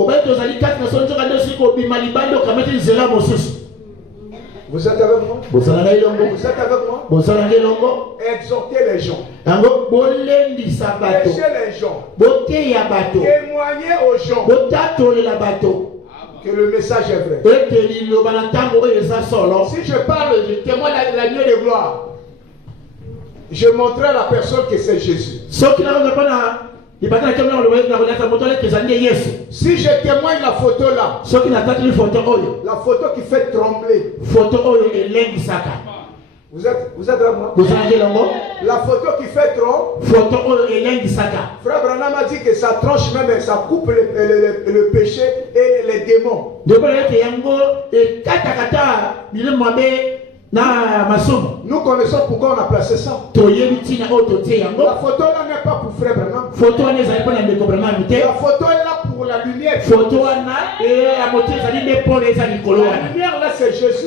Vous êtes avec moi? Vous êtes avec moi? Exhortez les gens. Prêchez les gens. Témoignez aux gens que le message est vrai. Si je parle, je témoigne la nuit de gloire. Je montrerai à la personne que c'est Jésus. Si je témoigne la photo là, la photo qui fait trembler, vous êtes là moi? La photo qui fait trembler, Frère Branham a dit que ça tranche même, ça coupe le péché et les démons. Nous connaissons pourquoi on a placé ça. La photo là n'est pas pour Frère Branham. La photo est là pour la lumière. La lumière là c'est Jésus.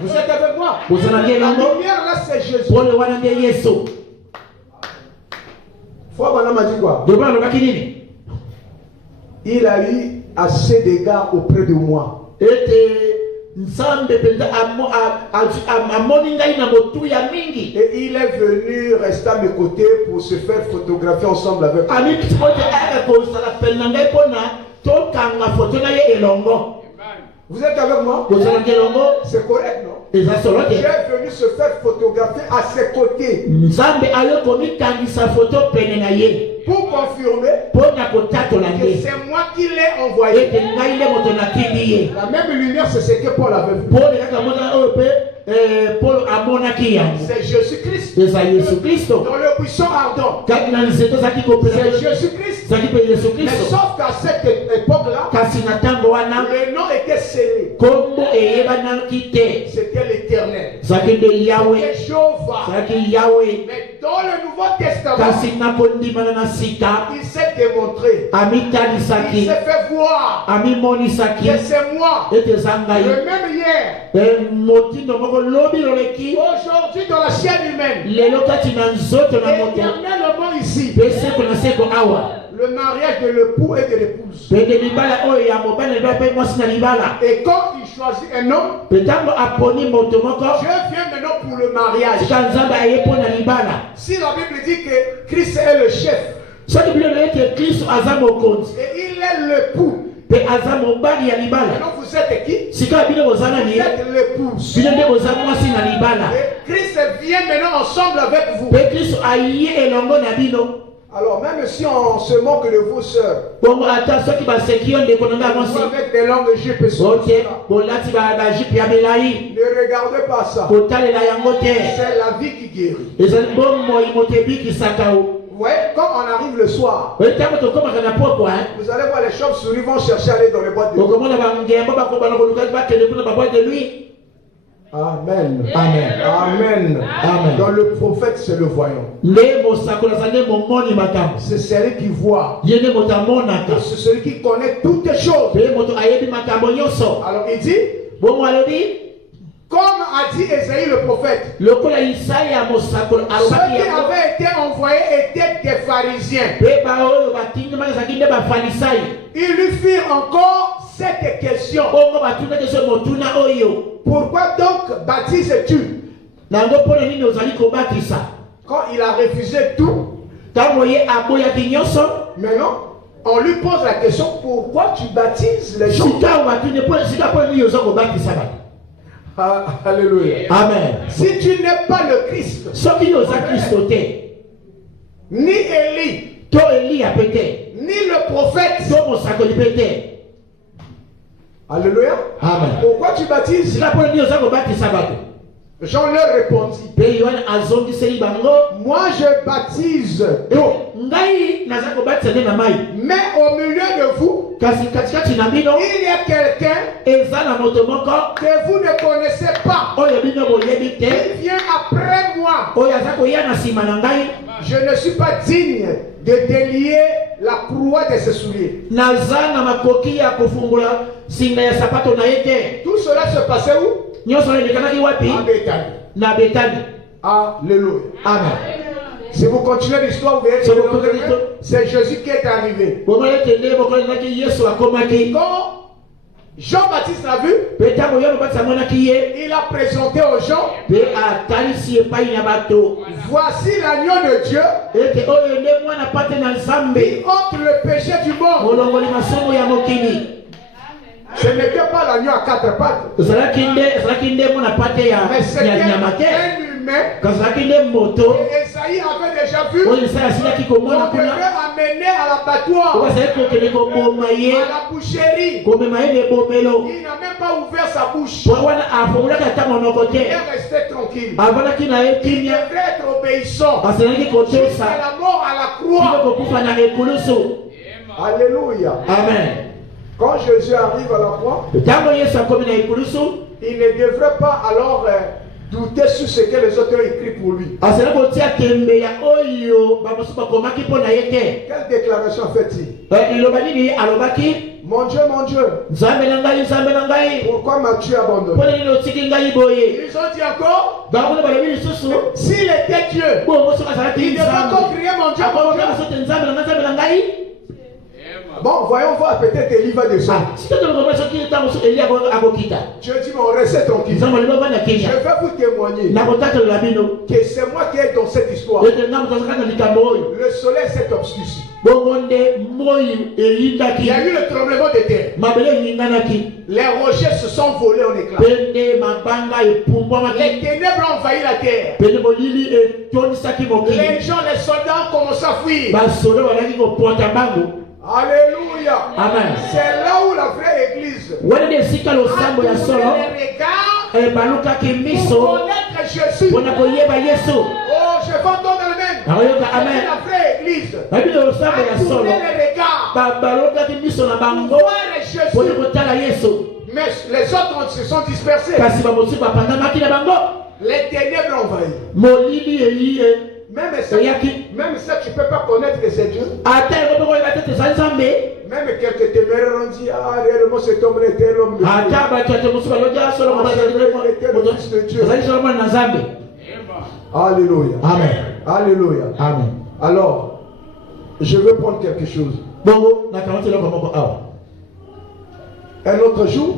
Vous êtes avec moi? La lumière là c'est Jésus. Frère Branham a dit quoi? Il a eu assez d'égards auprès de moi. Et il est venu rester à mes côtés pour se faire photographier ensemble avec moi. Vous êtes avec moi? C'est correct, non? J'ai venu se faire photographier à ses côtés. Pour confirmer que c'est moi qui l'ai envoyé. La même lumière, c'est ce que Paul avait vu. C'est Jésus-Christ. Dans Dans le buisson ardent. C'est Jésus-Christ. Mais sauf qu'à cette époque-là, le nom était scellé. C'était l'Éternel. C'était Jéhovah. Mais dans le Nouveau Testament, il s'est démontré. Il s'est fait voir. Que c'est moi. Le même hier. Aujourd'hui dans la chaîne humaine. Éternellement ici. Le mariage de l'époux et de l'épouse. Et quand il choisit un homme, Dieu vient maintenant pour le mariage. Si la Bible dit que Christ est le chef, et il est l'époux, maintenant vous êtes qui? Vous êtes l'épouse. Et Christ vient maintenant ensemble avec vous. Alors même si on se moque de vous, sœurs, avec des langues jupes, ne regardez pas ça. C'est la vie qui guérit. Ouais, quand on arrive le soir, vous allez voir les chauves-souris vont chercher à aller dans les boîtes de nuit. Amen. Amen. Amen. Amen. Dans le prophète, c'est le voyant. C'est celui qui voit. C'est celui qui connaît toutes les choses. Alors il dit, comme a dit Ésaïe le prophète, ceux qui avaient été envoyés étaient des pharisiens. Ils lui firent encore cette question. Pourquoi donc baptises-tu? Quand il a refusé tout, maintenant on lui pose la question, pourquoi tu baptises les gens? Alléluia. Amen. Si tu n'es pas le Christ, ni Élie, ni le prophète, alléluia. Amen. Pourquoi tu baptises? Jean leur répondit, moi je baptise d'eau, mais au milieu de vous, il y a quelqu'un que vous ne connaissez pas. Il vient après moi. Je ne suis pas digne de délier la courroie de ses souliers. Tout cela se passait où? À Béthanie. Alléluia. Amen. Si vous continuez l'histoire, vous verrez que c'est Jésus qui est arrivé. Quand Jean-Baptiste l'a vu, il a présenté aux gens, voici l'agneau de Dieu qui ôte le péché du monde. Ce n'était pas l'agneau à quatre pattes, mais c'était un humain. Et Esaïe avait déjà vu qu'on devait amener à l'abattoir, à la boucherie. Il n'a même pas ouvert sa bouche. Il est resté tranquille. Il devait être obéissant jusqu'à la mort à la croix. Alléluia. Amen. Quand Jésus arrive à la croix, il ne devrait pas alors douter sur ce que les autres ont écrit pour lui. Quelle déclaration fait-il? Mon Dieu, pourquoi m'as-tu abandonné? Ils ont dit encore, s'il était Dieu, il devait encore crier mon Dieu, mon Dieu. Bon, voyons voir, peut-être Élie va descendre. Dieu dit, mais restez tranquille. Je vais vous témoigner que c'est moi qui est dans cette histoire. Le soleil s'est obscurci. Il y a eu le tremblement de terre. Les rochers se sont volés en éclats. Les ténèbres ont envahi la terre. Les gens, les soldats ont commencé à fuir. Alléluia. Amen. C'est là où la vraie église a tourné les regards pour connaître Jésus. Oh, je vais entendre le même. Amen. La vraie église. A tourné les regards. Voir Jésus. Mais les autres se sont dispersés. Les ténèbres ont envahi. Même ça, tu ne peux pas connaître que c'est Dieu. Même quelques téméraires ont dit, ah, réellement cet homme était l'homme de Dieu. Alléluia. Amen. Alléluia. Amen. Alors, je veux prendre quelque chose. Un autre jour,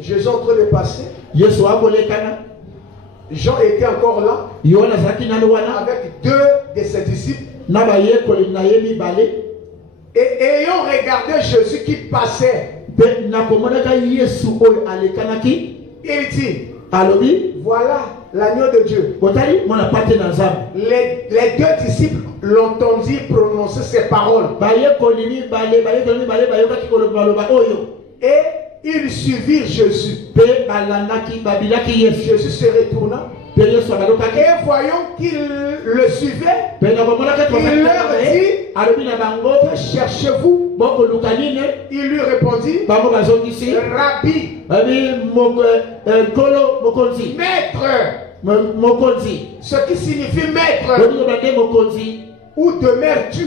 Jésus est en train de passer. Jean était encore là avec deux de ses disciples. Et ayant regardé Jésus qui passait, il dit, voilà l'agneau de Dieu. Les deux disciples l'entendirent prononcer ces paroles. Et ils suivirent Jésus. Jésus se retourna. Et voyant qu'ils le suivaient, il leur dit, que cherchez-vous? Il lui répondit, Rabbi, maître, ce qui signifie maître. Où demeures-tu?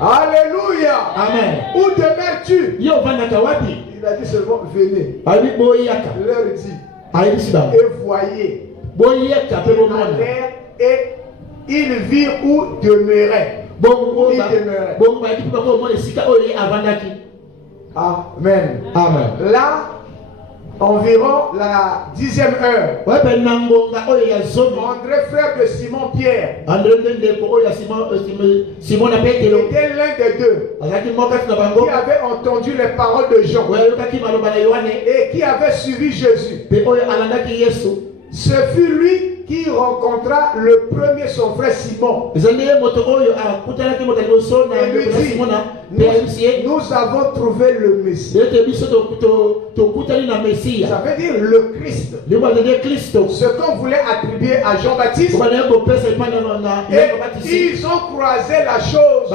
Alléluia. Amen. Où demeures-tu? Il a dit seulement venez. Il leur dit, et voyez. Et ils virent où demeurait. Amen. Amen. Là, environ la 10e heure. André, frère de Simon Pierre, était l'un des deux qui avait entendu les paroles de Jean et qui avait suivi Jésus. Ce fut lui qui rencontra le premier son frère Simon. Et lui dit, nous avons trouvé le Messie. Ça veut dire le Christ. Ce qu'on voulait attribuer à Jean-Baptiste. Et ils ont croisé la chose.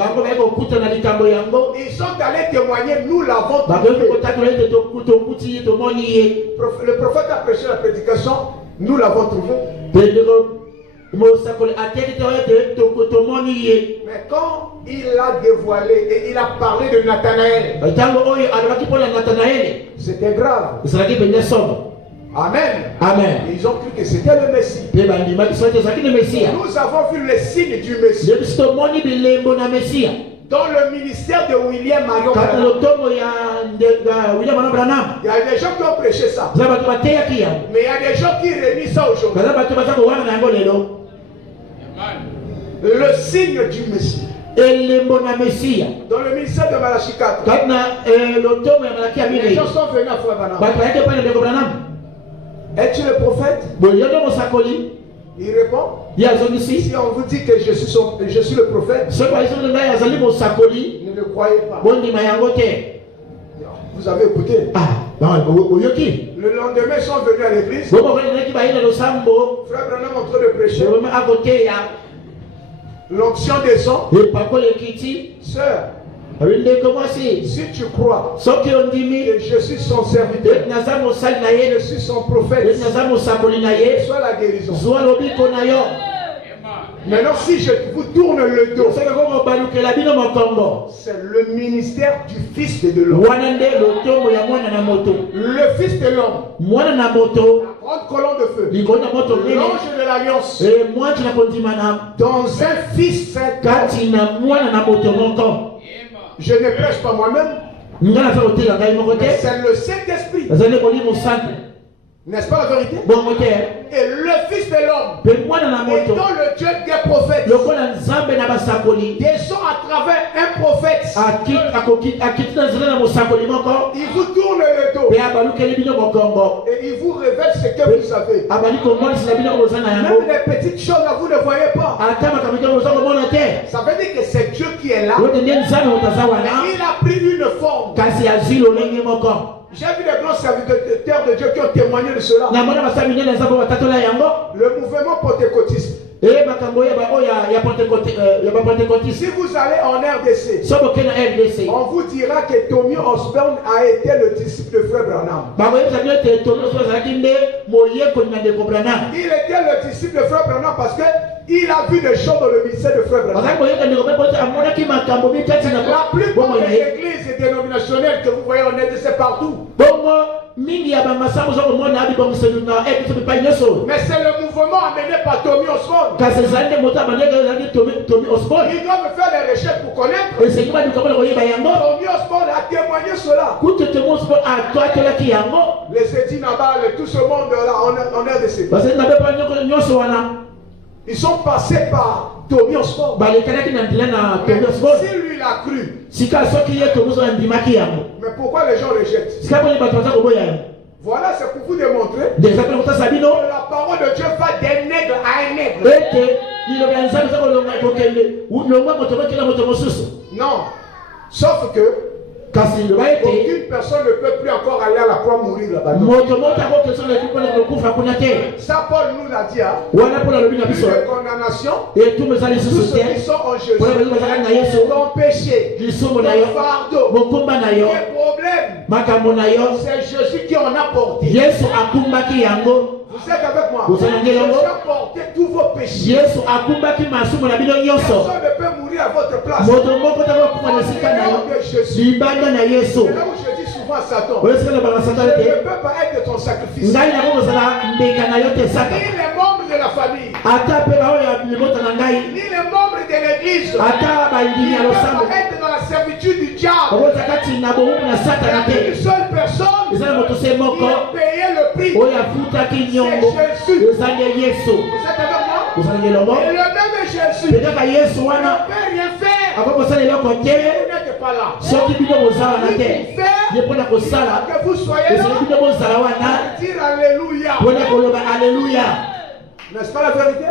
Ils sont allés témoigner, nous l'avons trouvé. Le prophète a prêché la prédication. Nous l'avons trouvé. Mais quand il a dévoilé et il a parlé de Nathanaël, c'était grave. Amen. Amen. Et ils ont cru que c'était le Messie. Nous avons vu le signe du Messie dans le ministère de William Marion Branham. Il y a des gens qui ont prêché ça. Mais il y a des gens qui renient ça aujourd'hui. Le signe du Messie. Dans le ministère de Malachie 4. Les gens sont venus à Frère Branham. Es-tu le prophète? Il répond, si on vous dit que je suis le prophète, ne le croyez pas. Vous avez écouté. Le lendemain, ils sont venus à l'église. Frère Branham est en train de prêcher l'onction des hommes. Sœur, si tu crois que je suis son serviteur, je suis son prophète, sois la guérison. Maintenant, si je vous tourne le dos, c'est le ministère du Fils de l'homme. Le Fils de l'homme, la grande colonne de feu, l'ange de l'alliance, dans un Fils saint. Je ne prêche pas moi-même, mais c'est le Saint-Esprit. N'est-ce pas la vérité? Et le Fils de l'homme, étant le Dieu des prophètes, descend à travers un prophète. Il vous tourne le dos et il vous révèle ce que vous savez. Même les petites choses là, vous ne voyez pas. Ça veut dire que c'est Dieu qui est là. Il a pris une forme. J'ai vu des grands serviteurs de Dieu qui ont témoigné de cela. Le mouvement pentecôtiste. Si vous allez en RDC, on vous dira que Tommy Osborne a été le disciple de Frère Branham. Il était le disciple de Frère Branham parce que il a vu des choses dans le ministère de Frère Branham. La plupart des églises dénominationnelles que vous voyez en RDC partout. Mais c'est le mouvement amené par Tommy Osborne. Ils doivent faire des recherches pour connaître. Tommy Osborne a témoigné cela. Les Sédis Nabal, tout ce monde-là en RDC. Ils sont passés par Tommy Osborne. Si lui l'a cru. Mais pourquoi les gens rejettent? Voilà, c'est pour vous démontrer que la parole de Dieu va d'un nègre à un nègre. Non. Sauf que aucune personne ne peut plus encore aller à la croix mourir là-bas. Ça, Paul nous l'a dit. Plus de condamnation. Tous ceux qui sont en Jésus. Ton péché. Ton fardeau. Tes problèmes. C'est Jésus qui en a porté. Vous êtes avec moi. Jésus a porté tous vos péchés. Personne ne peut mourir à votre place. C'est là où je dis souvent à Satan, je ne peux pas être ton sacrifice. Ni les membres de la famille, ni les membres de l'église, ne peuvent pas être dans la servitude du diable. Il y a une seule personne qui a payé le prix. C'est Jésus. Vous êtes avec moi? Et le même Jésus ne peut rien faire. Vous n'êtes pas là. Que vous soyez là, dire Alléluia. N'est-ce pas la vérité?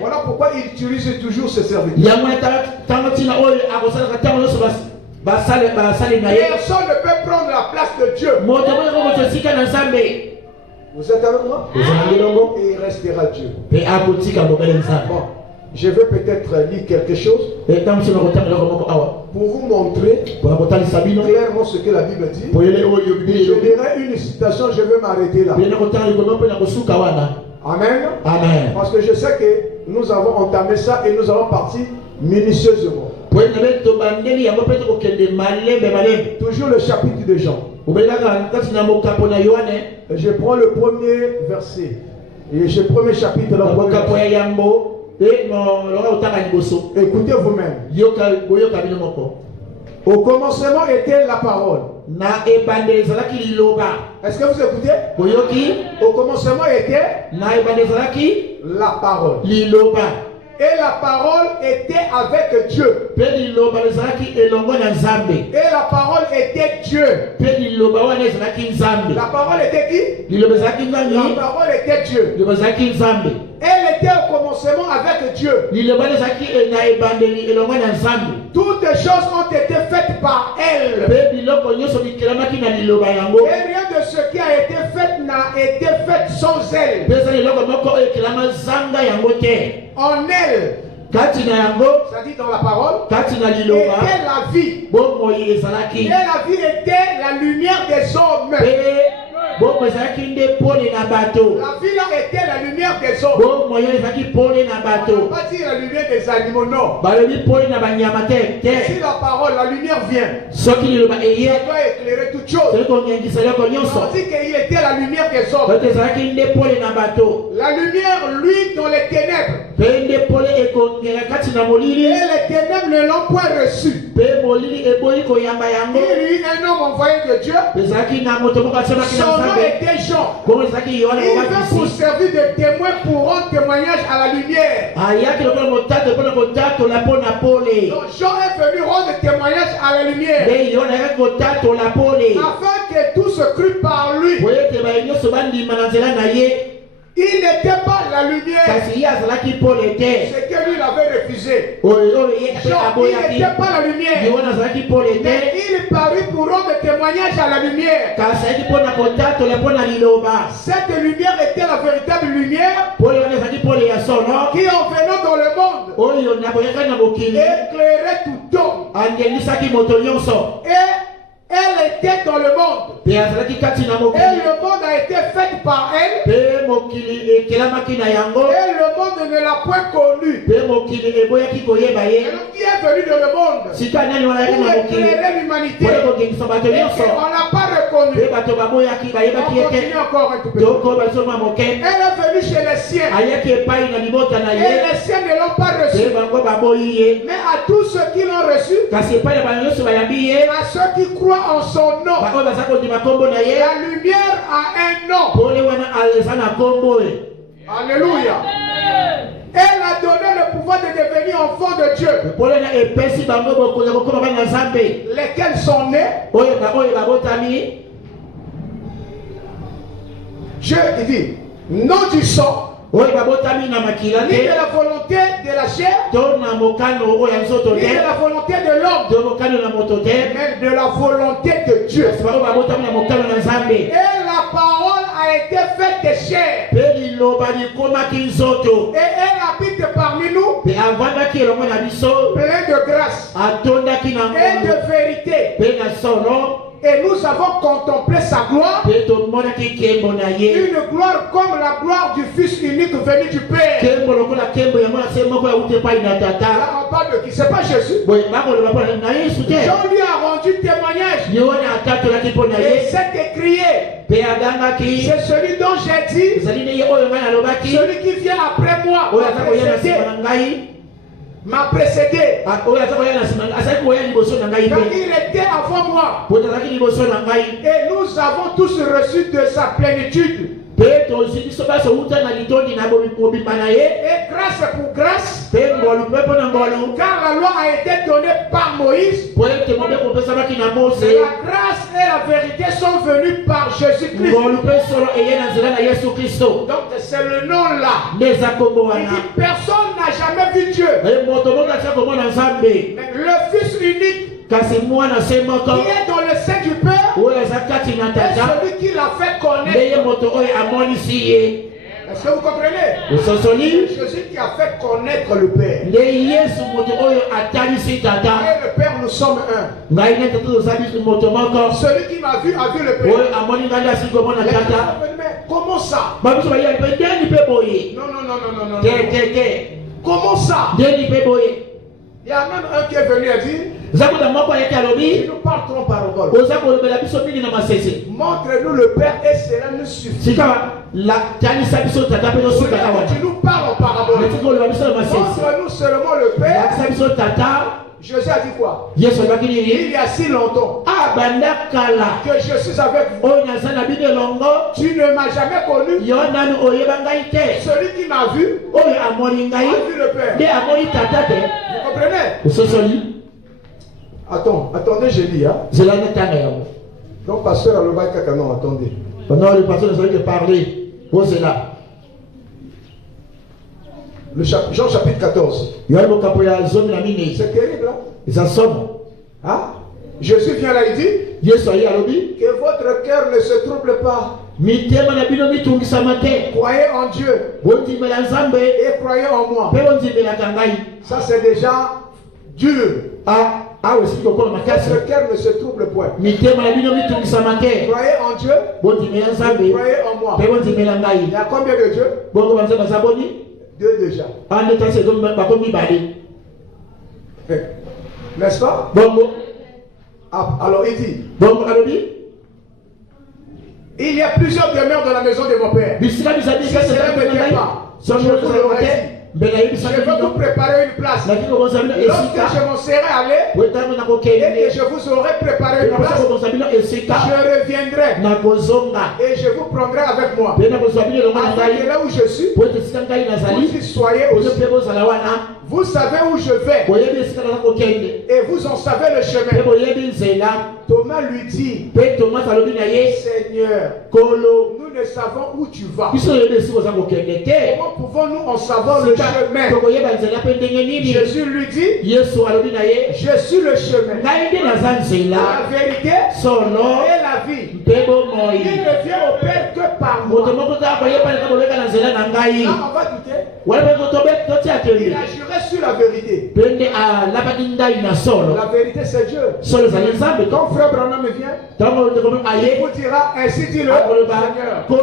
Voilà pourquoi il utilise toujours ses serviteurs. Personne ne peut prendre la place de Dieu. Vous êtes avec moi? Et il restera Dieu. Bon, je vais peut-être lire quelque chose pour vous montrer clairement ce que la Bible dit. Je lirai une citation, je vais m'arrêter là. Amen. Amen. Parce que je sais que nous avons entamé ça et nous allons partir minutieusement. Toujours le chapitre de Jean. Je prends le premier verset. Et je prends le chapitre. Écoutez vous-même. Au commencement était la parole. Est-ce que vous écoutez? Au commencement était la parole. Et la parole était avec Dieu. Et la parole était Dieu. La parole était qui? La parole était Dieu. Elle était au commencement avec Dieu. Toutes les choses ont été faites par elle. Et rien de ce qui a été fait n'a été fait sans elle. En elle, ça dit dans la parole, était la vie. Et la vie était la lumière des hommes. La vie là était la lumière des hommes. On ne va pas dire la lumière des animaux, non. Si la parole, la lumière vient, ça doit éclairer toutes choses. On dit qu'il était la lumière des hommes. La lumière, lui, dans les ténèbres. Et les ténèbres ne l'ont point reçu. Il y a eu un homme envoyé de Dieu. Son nom était Jean. Il vint pour servir de témoin pour rendre témoignage à la lumière. Donc Jean est venu rendre témoignage à la lumière. Afin que tous se crût par lui. Il n'était pas la lumière. Ce que lui avait refusé. Jean, il n'était pas la lumière. Mais il parut pour rendre de témoignage à la lumière. Cette lumière était la véritable lumière qui en venant dans le monde éclairait tout homme. Et elle était dans le monde. Et le monde a été fait par elle. Et le monde ne l'a point connue. Et donc qui est venu dans le monde pour éclairer l'humanité. Et on n'a pas reconnu. On continue encore un tout peu. Elle est venue chez les siens. Et les siens ne l'ont pas reçu. Mais à tous ceux qui l'ont reçu, à ceux qui croient en son nom, la lumière a un nom. Alléluia. Elle a donné le pouvoir de devenir enfant de Dieu. Lesquels sont nés. Dieu dit, non du sang, ni de la volonté de la chair, ni de la volonté de l'homme, mais de la volonté de Dieu. Et la parole a été faite de chair. Et elle habite parmi nous, plein de grâce et de vérité. Et nous avons contemplé sa gloire, une gloire comme la gloire du Fils unique venu du Père. Là, on parle de qui? C'est pas Jésus. Jean lui a rendu témoignage. Et c'est écrié. C'est celui dont j'ai dit, celui qui vient après moi m'a précédé. Car il était avant moi. Et nous avons tous reçu de sa plénitude. Et grâce pour grâce, car la loi a été donnée par Moïse, la grâce et la vérité sont venues par Jésus-Christ. Donc c'est le nom là. Il dit, personne n'a jamais vu Dieu. Mais le Fils unique qui est dans le sein du Père, est celui qui l'a fait connaître. Est-ce que vous comprenez? Jésus qui a fait connaître le Père. Et le Père, nous sommes un. Celui qui m'a vu a vu le Père. Comment ça? Non. Comment ça? Il y a même un qui est venu et dit, si nous partons par parole, montre-nous le Père et cela nous suffit. Tu nous parles en parabole. Montre-nous seulement le Père. Jésus a dit quoi? Il y a si longtemps que je suis avec vous. Tu ne m'as jamais connu. Celui qui m'a vu a vu le Père. Vous comprenez? Attendez, j'ai dit. Donc, pasteur Aloba Kakano, attendez. Pendant le pasteur de parler, où c'est là? Jean chapitre 14. C'est terrible, hein? Jésus vient là, il dit que votre cœur ne se trouble pas. Croyez en Dieu et croyez en moi. Ça c'est déjà dur. Votre cœur ne se trouble point. Croyez en Dieu et croyez en moi. Il y a combien de dieux? Deux déjà. N'est-ce pas? Alors il dit, il y a plusieurs demeures dans la maison de mon Père. Si cela ne me tient pas, je vous l'aurais dit. Je veux vous préparer une place. Lorsque je m'en serai allé et que je vous aurai préparé une place, je reviendrai et je vous prendrai avec moi. Afin que là où je suis, vous y soyez aussi. Vous savez où je vais. Et vous en savez le chemin. Thomas lui dit, Seigneur, nous ne savons où tu vas. Comment pouvons-nous en savoir le chemin? Jésus lui dit, je suis le chemin, la vérité et la vie. Il ne vient au Père que par moi. Là, on va douter. Il a juré sur la vérité. La vérité, c'est Dieu. Quand frère Branham vient, il vous dira, ainsi dit le Seigneur. Quand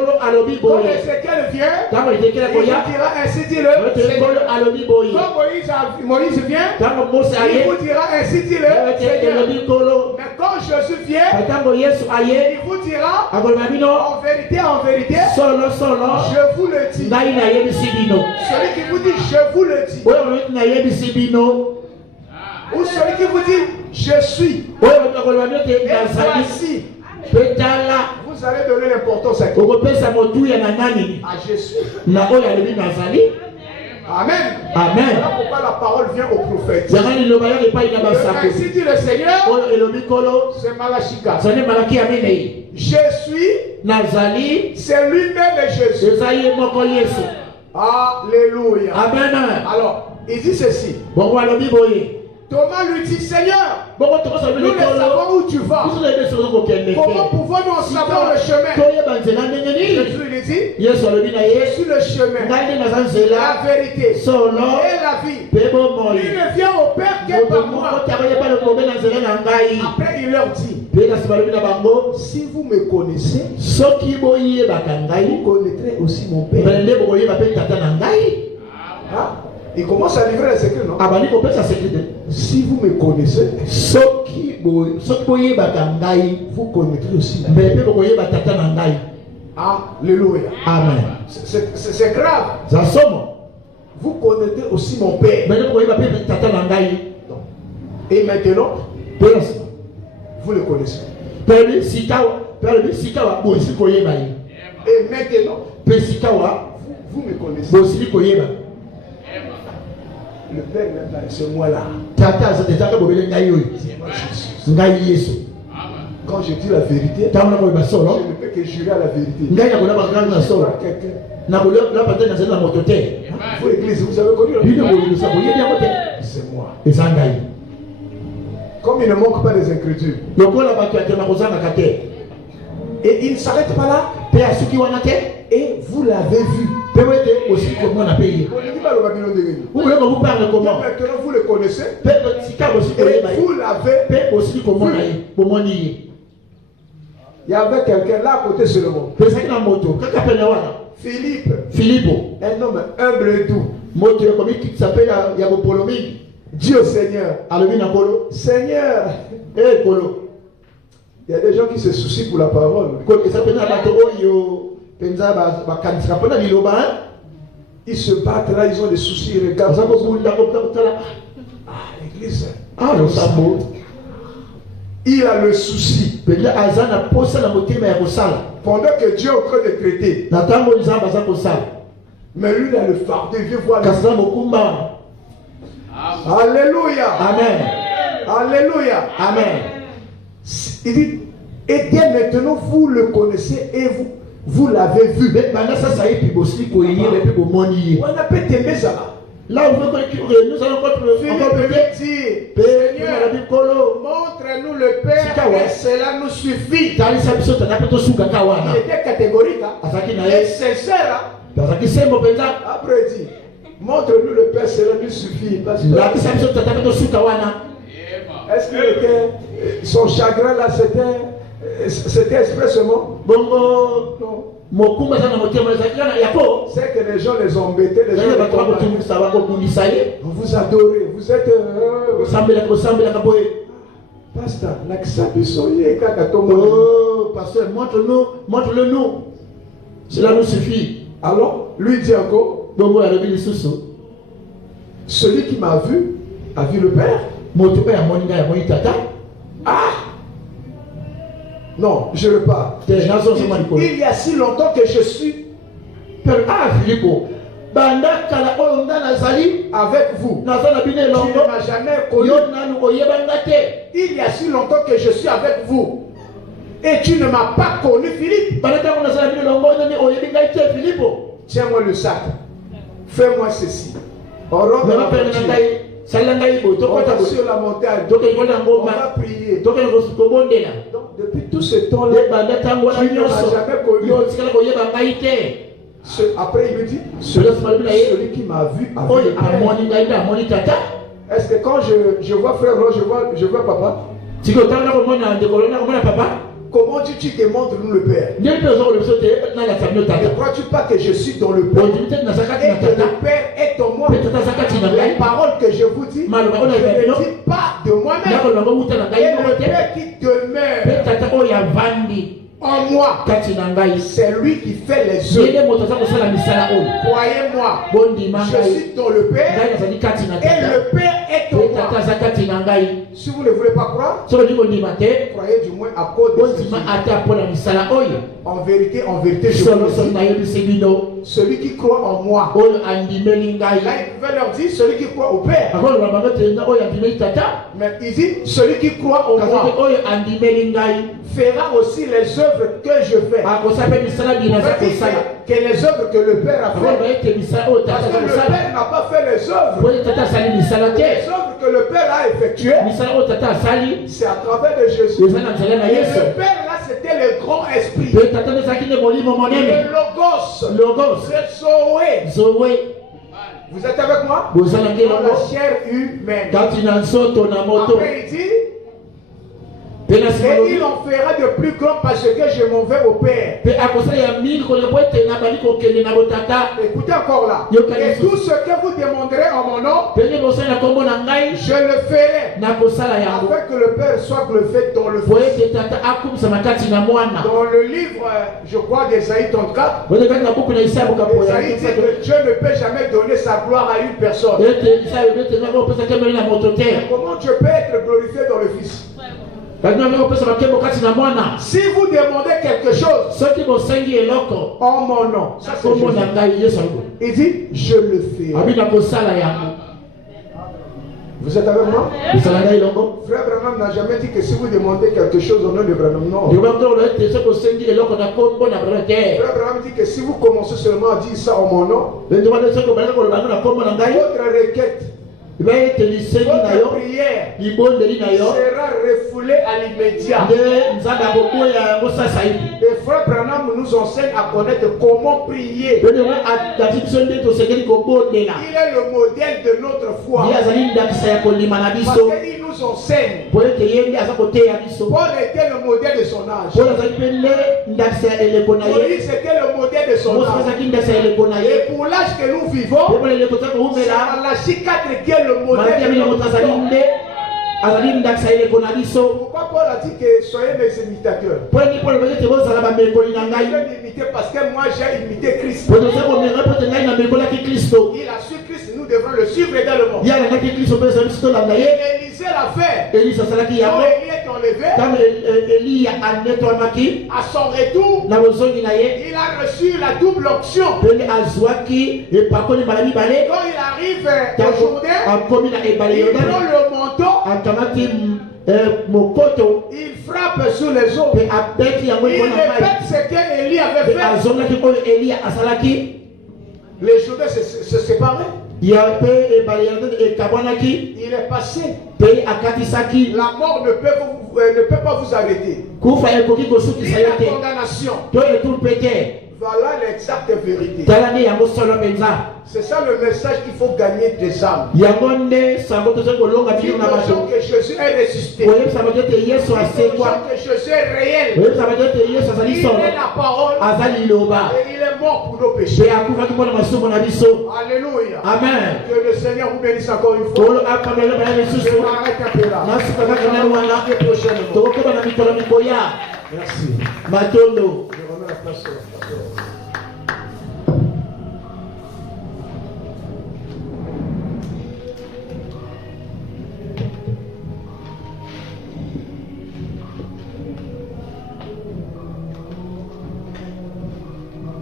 Ézéchiel vient, il vous dira, ainsi dit le Seigneur. Quand Moïse vient, il vous dira, ainsi dit le Seigneur. Mais quand Jésus vient, il vous dira, en vérité, je vous le dis. Celui qui vous dit, je vous le dis. Ou celui qui vous dit, je suis. Et voici. Vous allez donner l'importance à qui? À Jésus. Amen. Amen. Voilà pourquoi la parole vient au prophète. Ainsi dit le Seigneur, c'est Malachi 4. Je suis, c'est lui-même Jésus. Alléluia. Amen. Alors, il dit ceci. Thomas lui dit, Seigneur, nous ne savons où tu vas. Comment pouvons-nous en savoir le chemin? Jésus lui dit, je suis le chemin, la vérité et la vie. Il ne vient au Père que par moi. Après, il leur dit, si vous me connaissez, vous connaîtrez aussi mon Père. Hein? Il commence à livrer les secrets, non? Si vous me connaissez, vous connaîtrez aussi mon Père. Alléluia. Amen. C'est grave. Vous connaîtrez aussi mon Père. Et maintenant, vous le connaissez. Et maintenant, vous me connaissez. Le Père n'est pas, c'est moi là. Quand je dis la vérité, je ne peux que jurer à la vérité. Vous, l'église, vous avez connu le c'est moi. Comme il ne manque pas des incrédules. Et il ne s'arrête pas là. Et vous l'avez vu. Vous maintenant vous le connaissez. Et vous l'avez vu. Il y avait quelqu'un là à côté seulement. Philippe. Un homme humble et doux. Dieu Seigneur. Seigneur. Il y a des gens qui se soucient pour la parole. Ils se battent là, ils ont des soucis, ils regardent. L'église. Il a le souci. Pendant que Dieu est en train de traiter. Mais lui, il a le fardeau, il vient voir Alléluia. Amen. Alléluia. Amen. Il dit, et dès maintenant, vous le connaissez et vous l'avez vu. On a peut t'aimer ça. Là, nous allons montre-nous le Père et cela nous suffit. Il était catégorique et sincère. Après il dit, montre-nous le Père, cela nous suffit. Est-ce qu'il était, son chagrin là, c'était expressément? Non. C'est que les gens les embêtaient, les gens vous adorez, vous êtes pasteur, pasteur, montre-le-nous. Cela nous suffit. Alors, lui dit encore, celui qui m'a vu a vu le Père. Ah! Non, je ne pas. Il y a si longtemps que je suis. avec vous. Tu ne m'as jamais connu. Il y a si longtemps que je suis avec vous. Et tu ne m'as pas connu, Philippe. Tiens-moi le sac. Fais-moi ceci. On rentre dans la voiture. On va sur la montagne. On va prier. Donc, depuis tout ce temps-là, tu ne m'as jamais connu. Après, il me dit, celui qui m'a vu a vu le Père. Est-ce que quand je vois frère, je vois papa? Comment tu démontres-nous le Père? Ne crois-tu pas que je suis dans le Père et que le Père est en moi? Les paroles que je vous dis, je ne dis pas de moi-même. Et le Père qui demeure en moi, c'est lui qui fait les œuvres. Croyez-moi, je suis dans le Père et le Père est en moi. Si vous ne voulez pas croire, croyez du moins à cause de ceci. En vérité, je vous dis, celui qui croit en moi, là il pouvait leur dire celui qui croit au Père. Mais il dit celui qui croit en moi fera aussi les œuvres que je fais. Que les œuvres que le Père a fait. Parce que le Père n'a pas fait les œuvres. Les œuvres que le Père a effectuées, c'est à travers de Jésus. Et le Père là, c'était le grand esprit. Le Logos. Le Zoé. Vous êtes avec moi? Dans la chair humaine. Après il dit, et il en fera de plus grand parce que je m'en vais au Père. Écoutez encore là. Et tout ce que vous demanderez en mon nom, je le ferai. Afin que le Père soit glorifié dans le Fils. Dans le livre, je crois, d'Ésaïe 34, Ésaïe dit que Dieu ne peut jamais donner sa gloire à une personne. Comment Dieu peut être glorifié dans le Fils? Si vous demandez quelque chose en mon nom, ça il dit je le ferai. Vous êtes avec moi? Frère Branham n'a jamais dit que si vous demandez quelque chose au nom de Branham, non. Frère Branham dit que si vous commencez seulement à dire ça en mon nom, votre requête, votre prière sera refoulée à l'immédiat. Et frère Branham nous enseigne à connaître comment prier. Il est le modèle de notre foi. Parce qu'il nous enseigne. Paul était le modèle de son âge. Moïse était le modèle de son âge. Et pour l'âge que nous vivons, c'est Malachie 4 qui est le modèle de notre foi. Pourquoi Paul a dit que soyez mes imitateurs? Je l'imiter parce que moi j'ai imité Christ. Il a su Christ, nous devrons le suivre également. Et Élisée l'a fait. Quand Élie est enlevé, à son retour, il a reçu la double onction. Quand il arrive au Jourdain, il prend le manteau. Il frappe sur les eaux. Il répète ce que Élie avait fait. Les Jourdains se séparaient. Il est passé. La mort ne peut pas vous arrêter. Et la condamnation. Voilà l'exacte vérité. C'est ça le message qu'il faut gagner des âmes. Dites-nous que Jésus est ressuscité. Dites-nous que Jésus est réel. Il est la parole. Et il est mort pour nos péchés. Alléluia. Amen. Que le Seigneur vous bénisse encore une fois. Je m'arrête un peu là. Merci. Je remets la place sur la pasteur.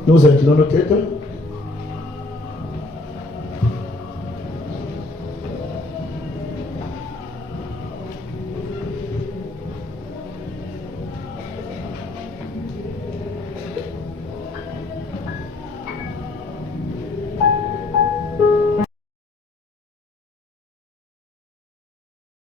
Nous inclinons nos têtes.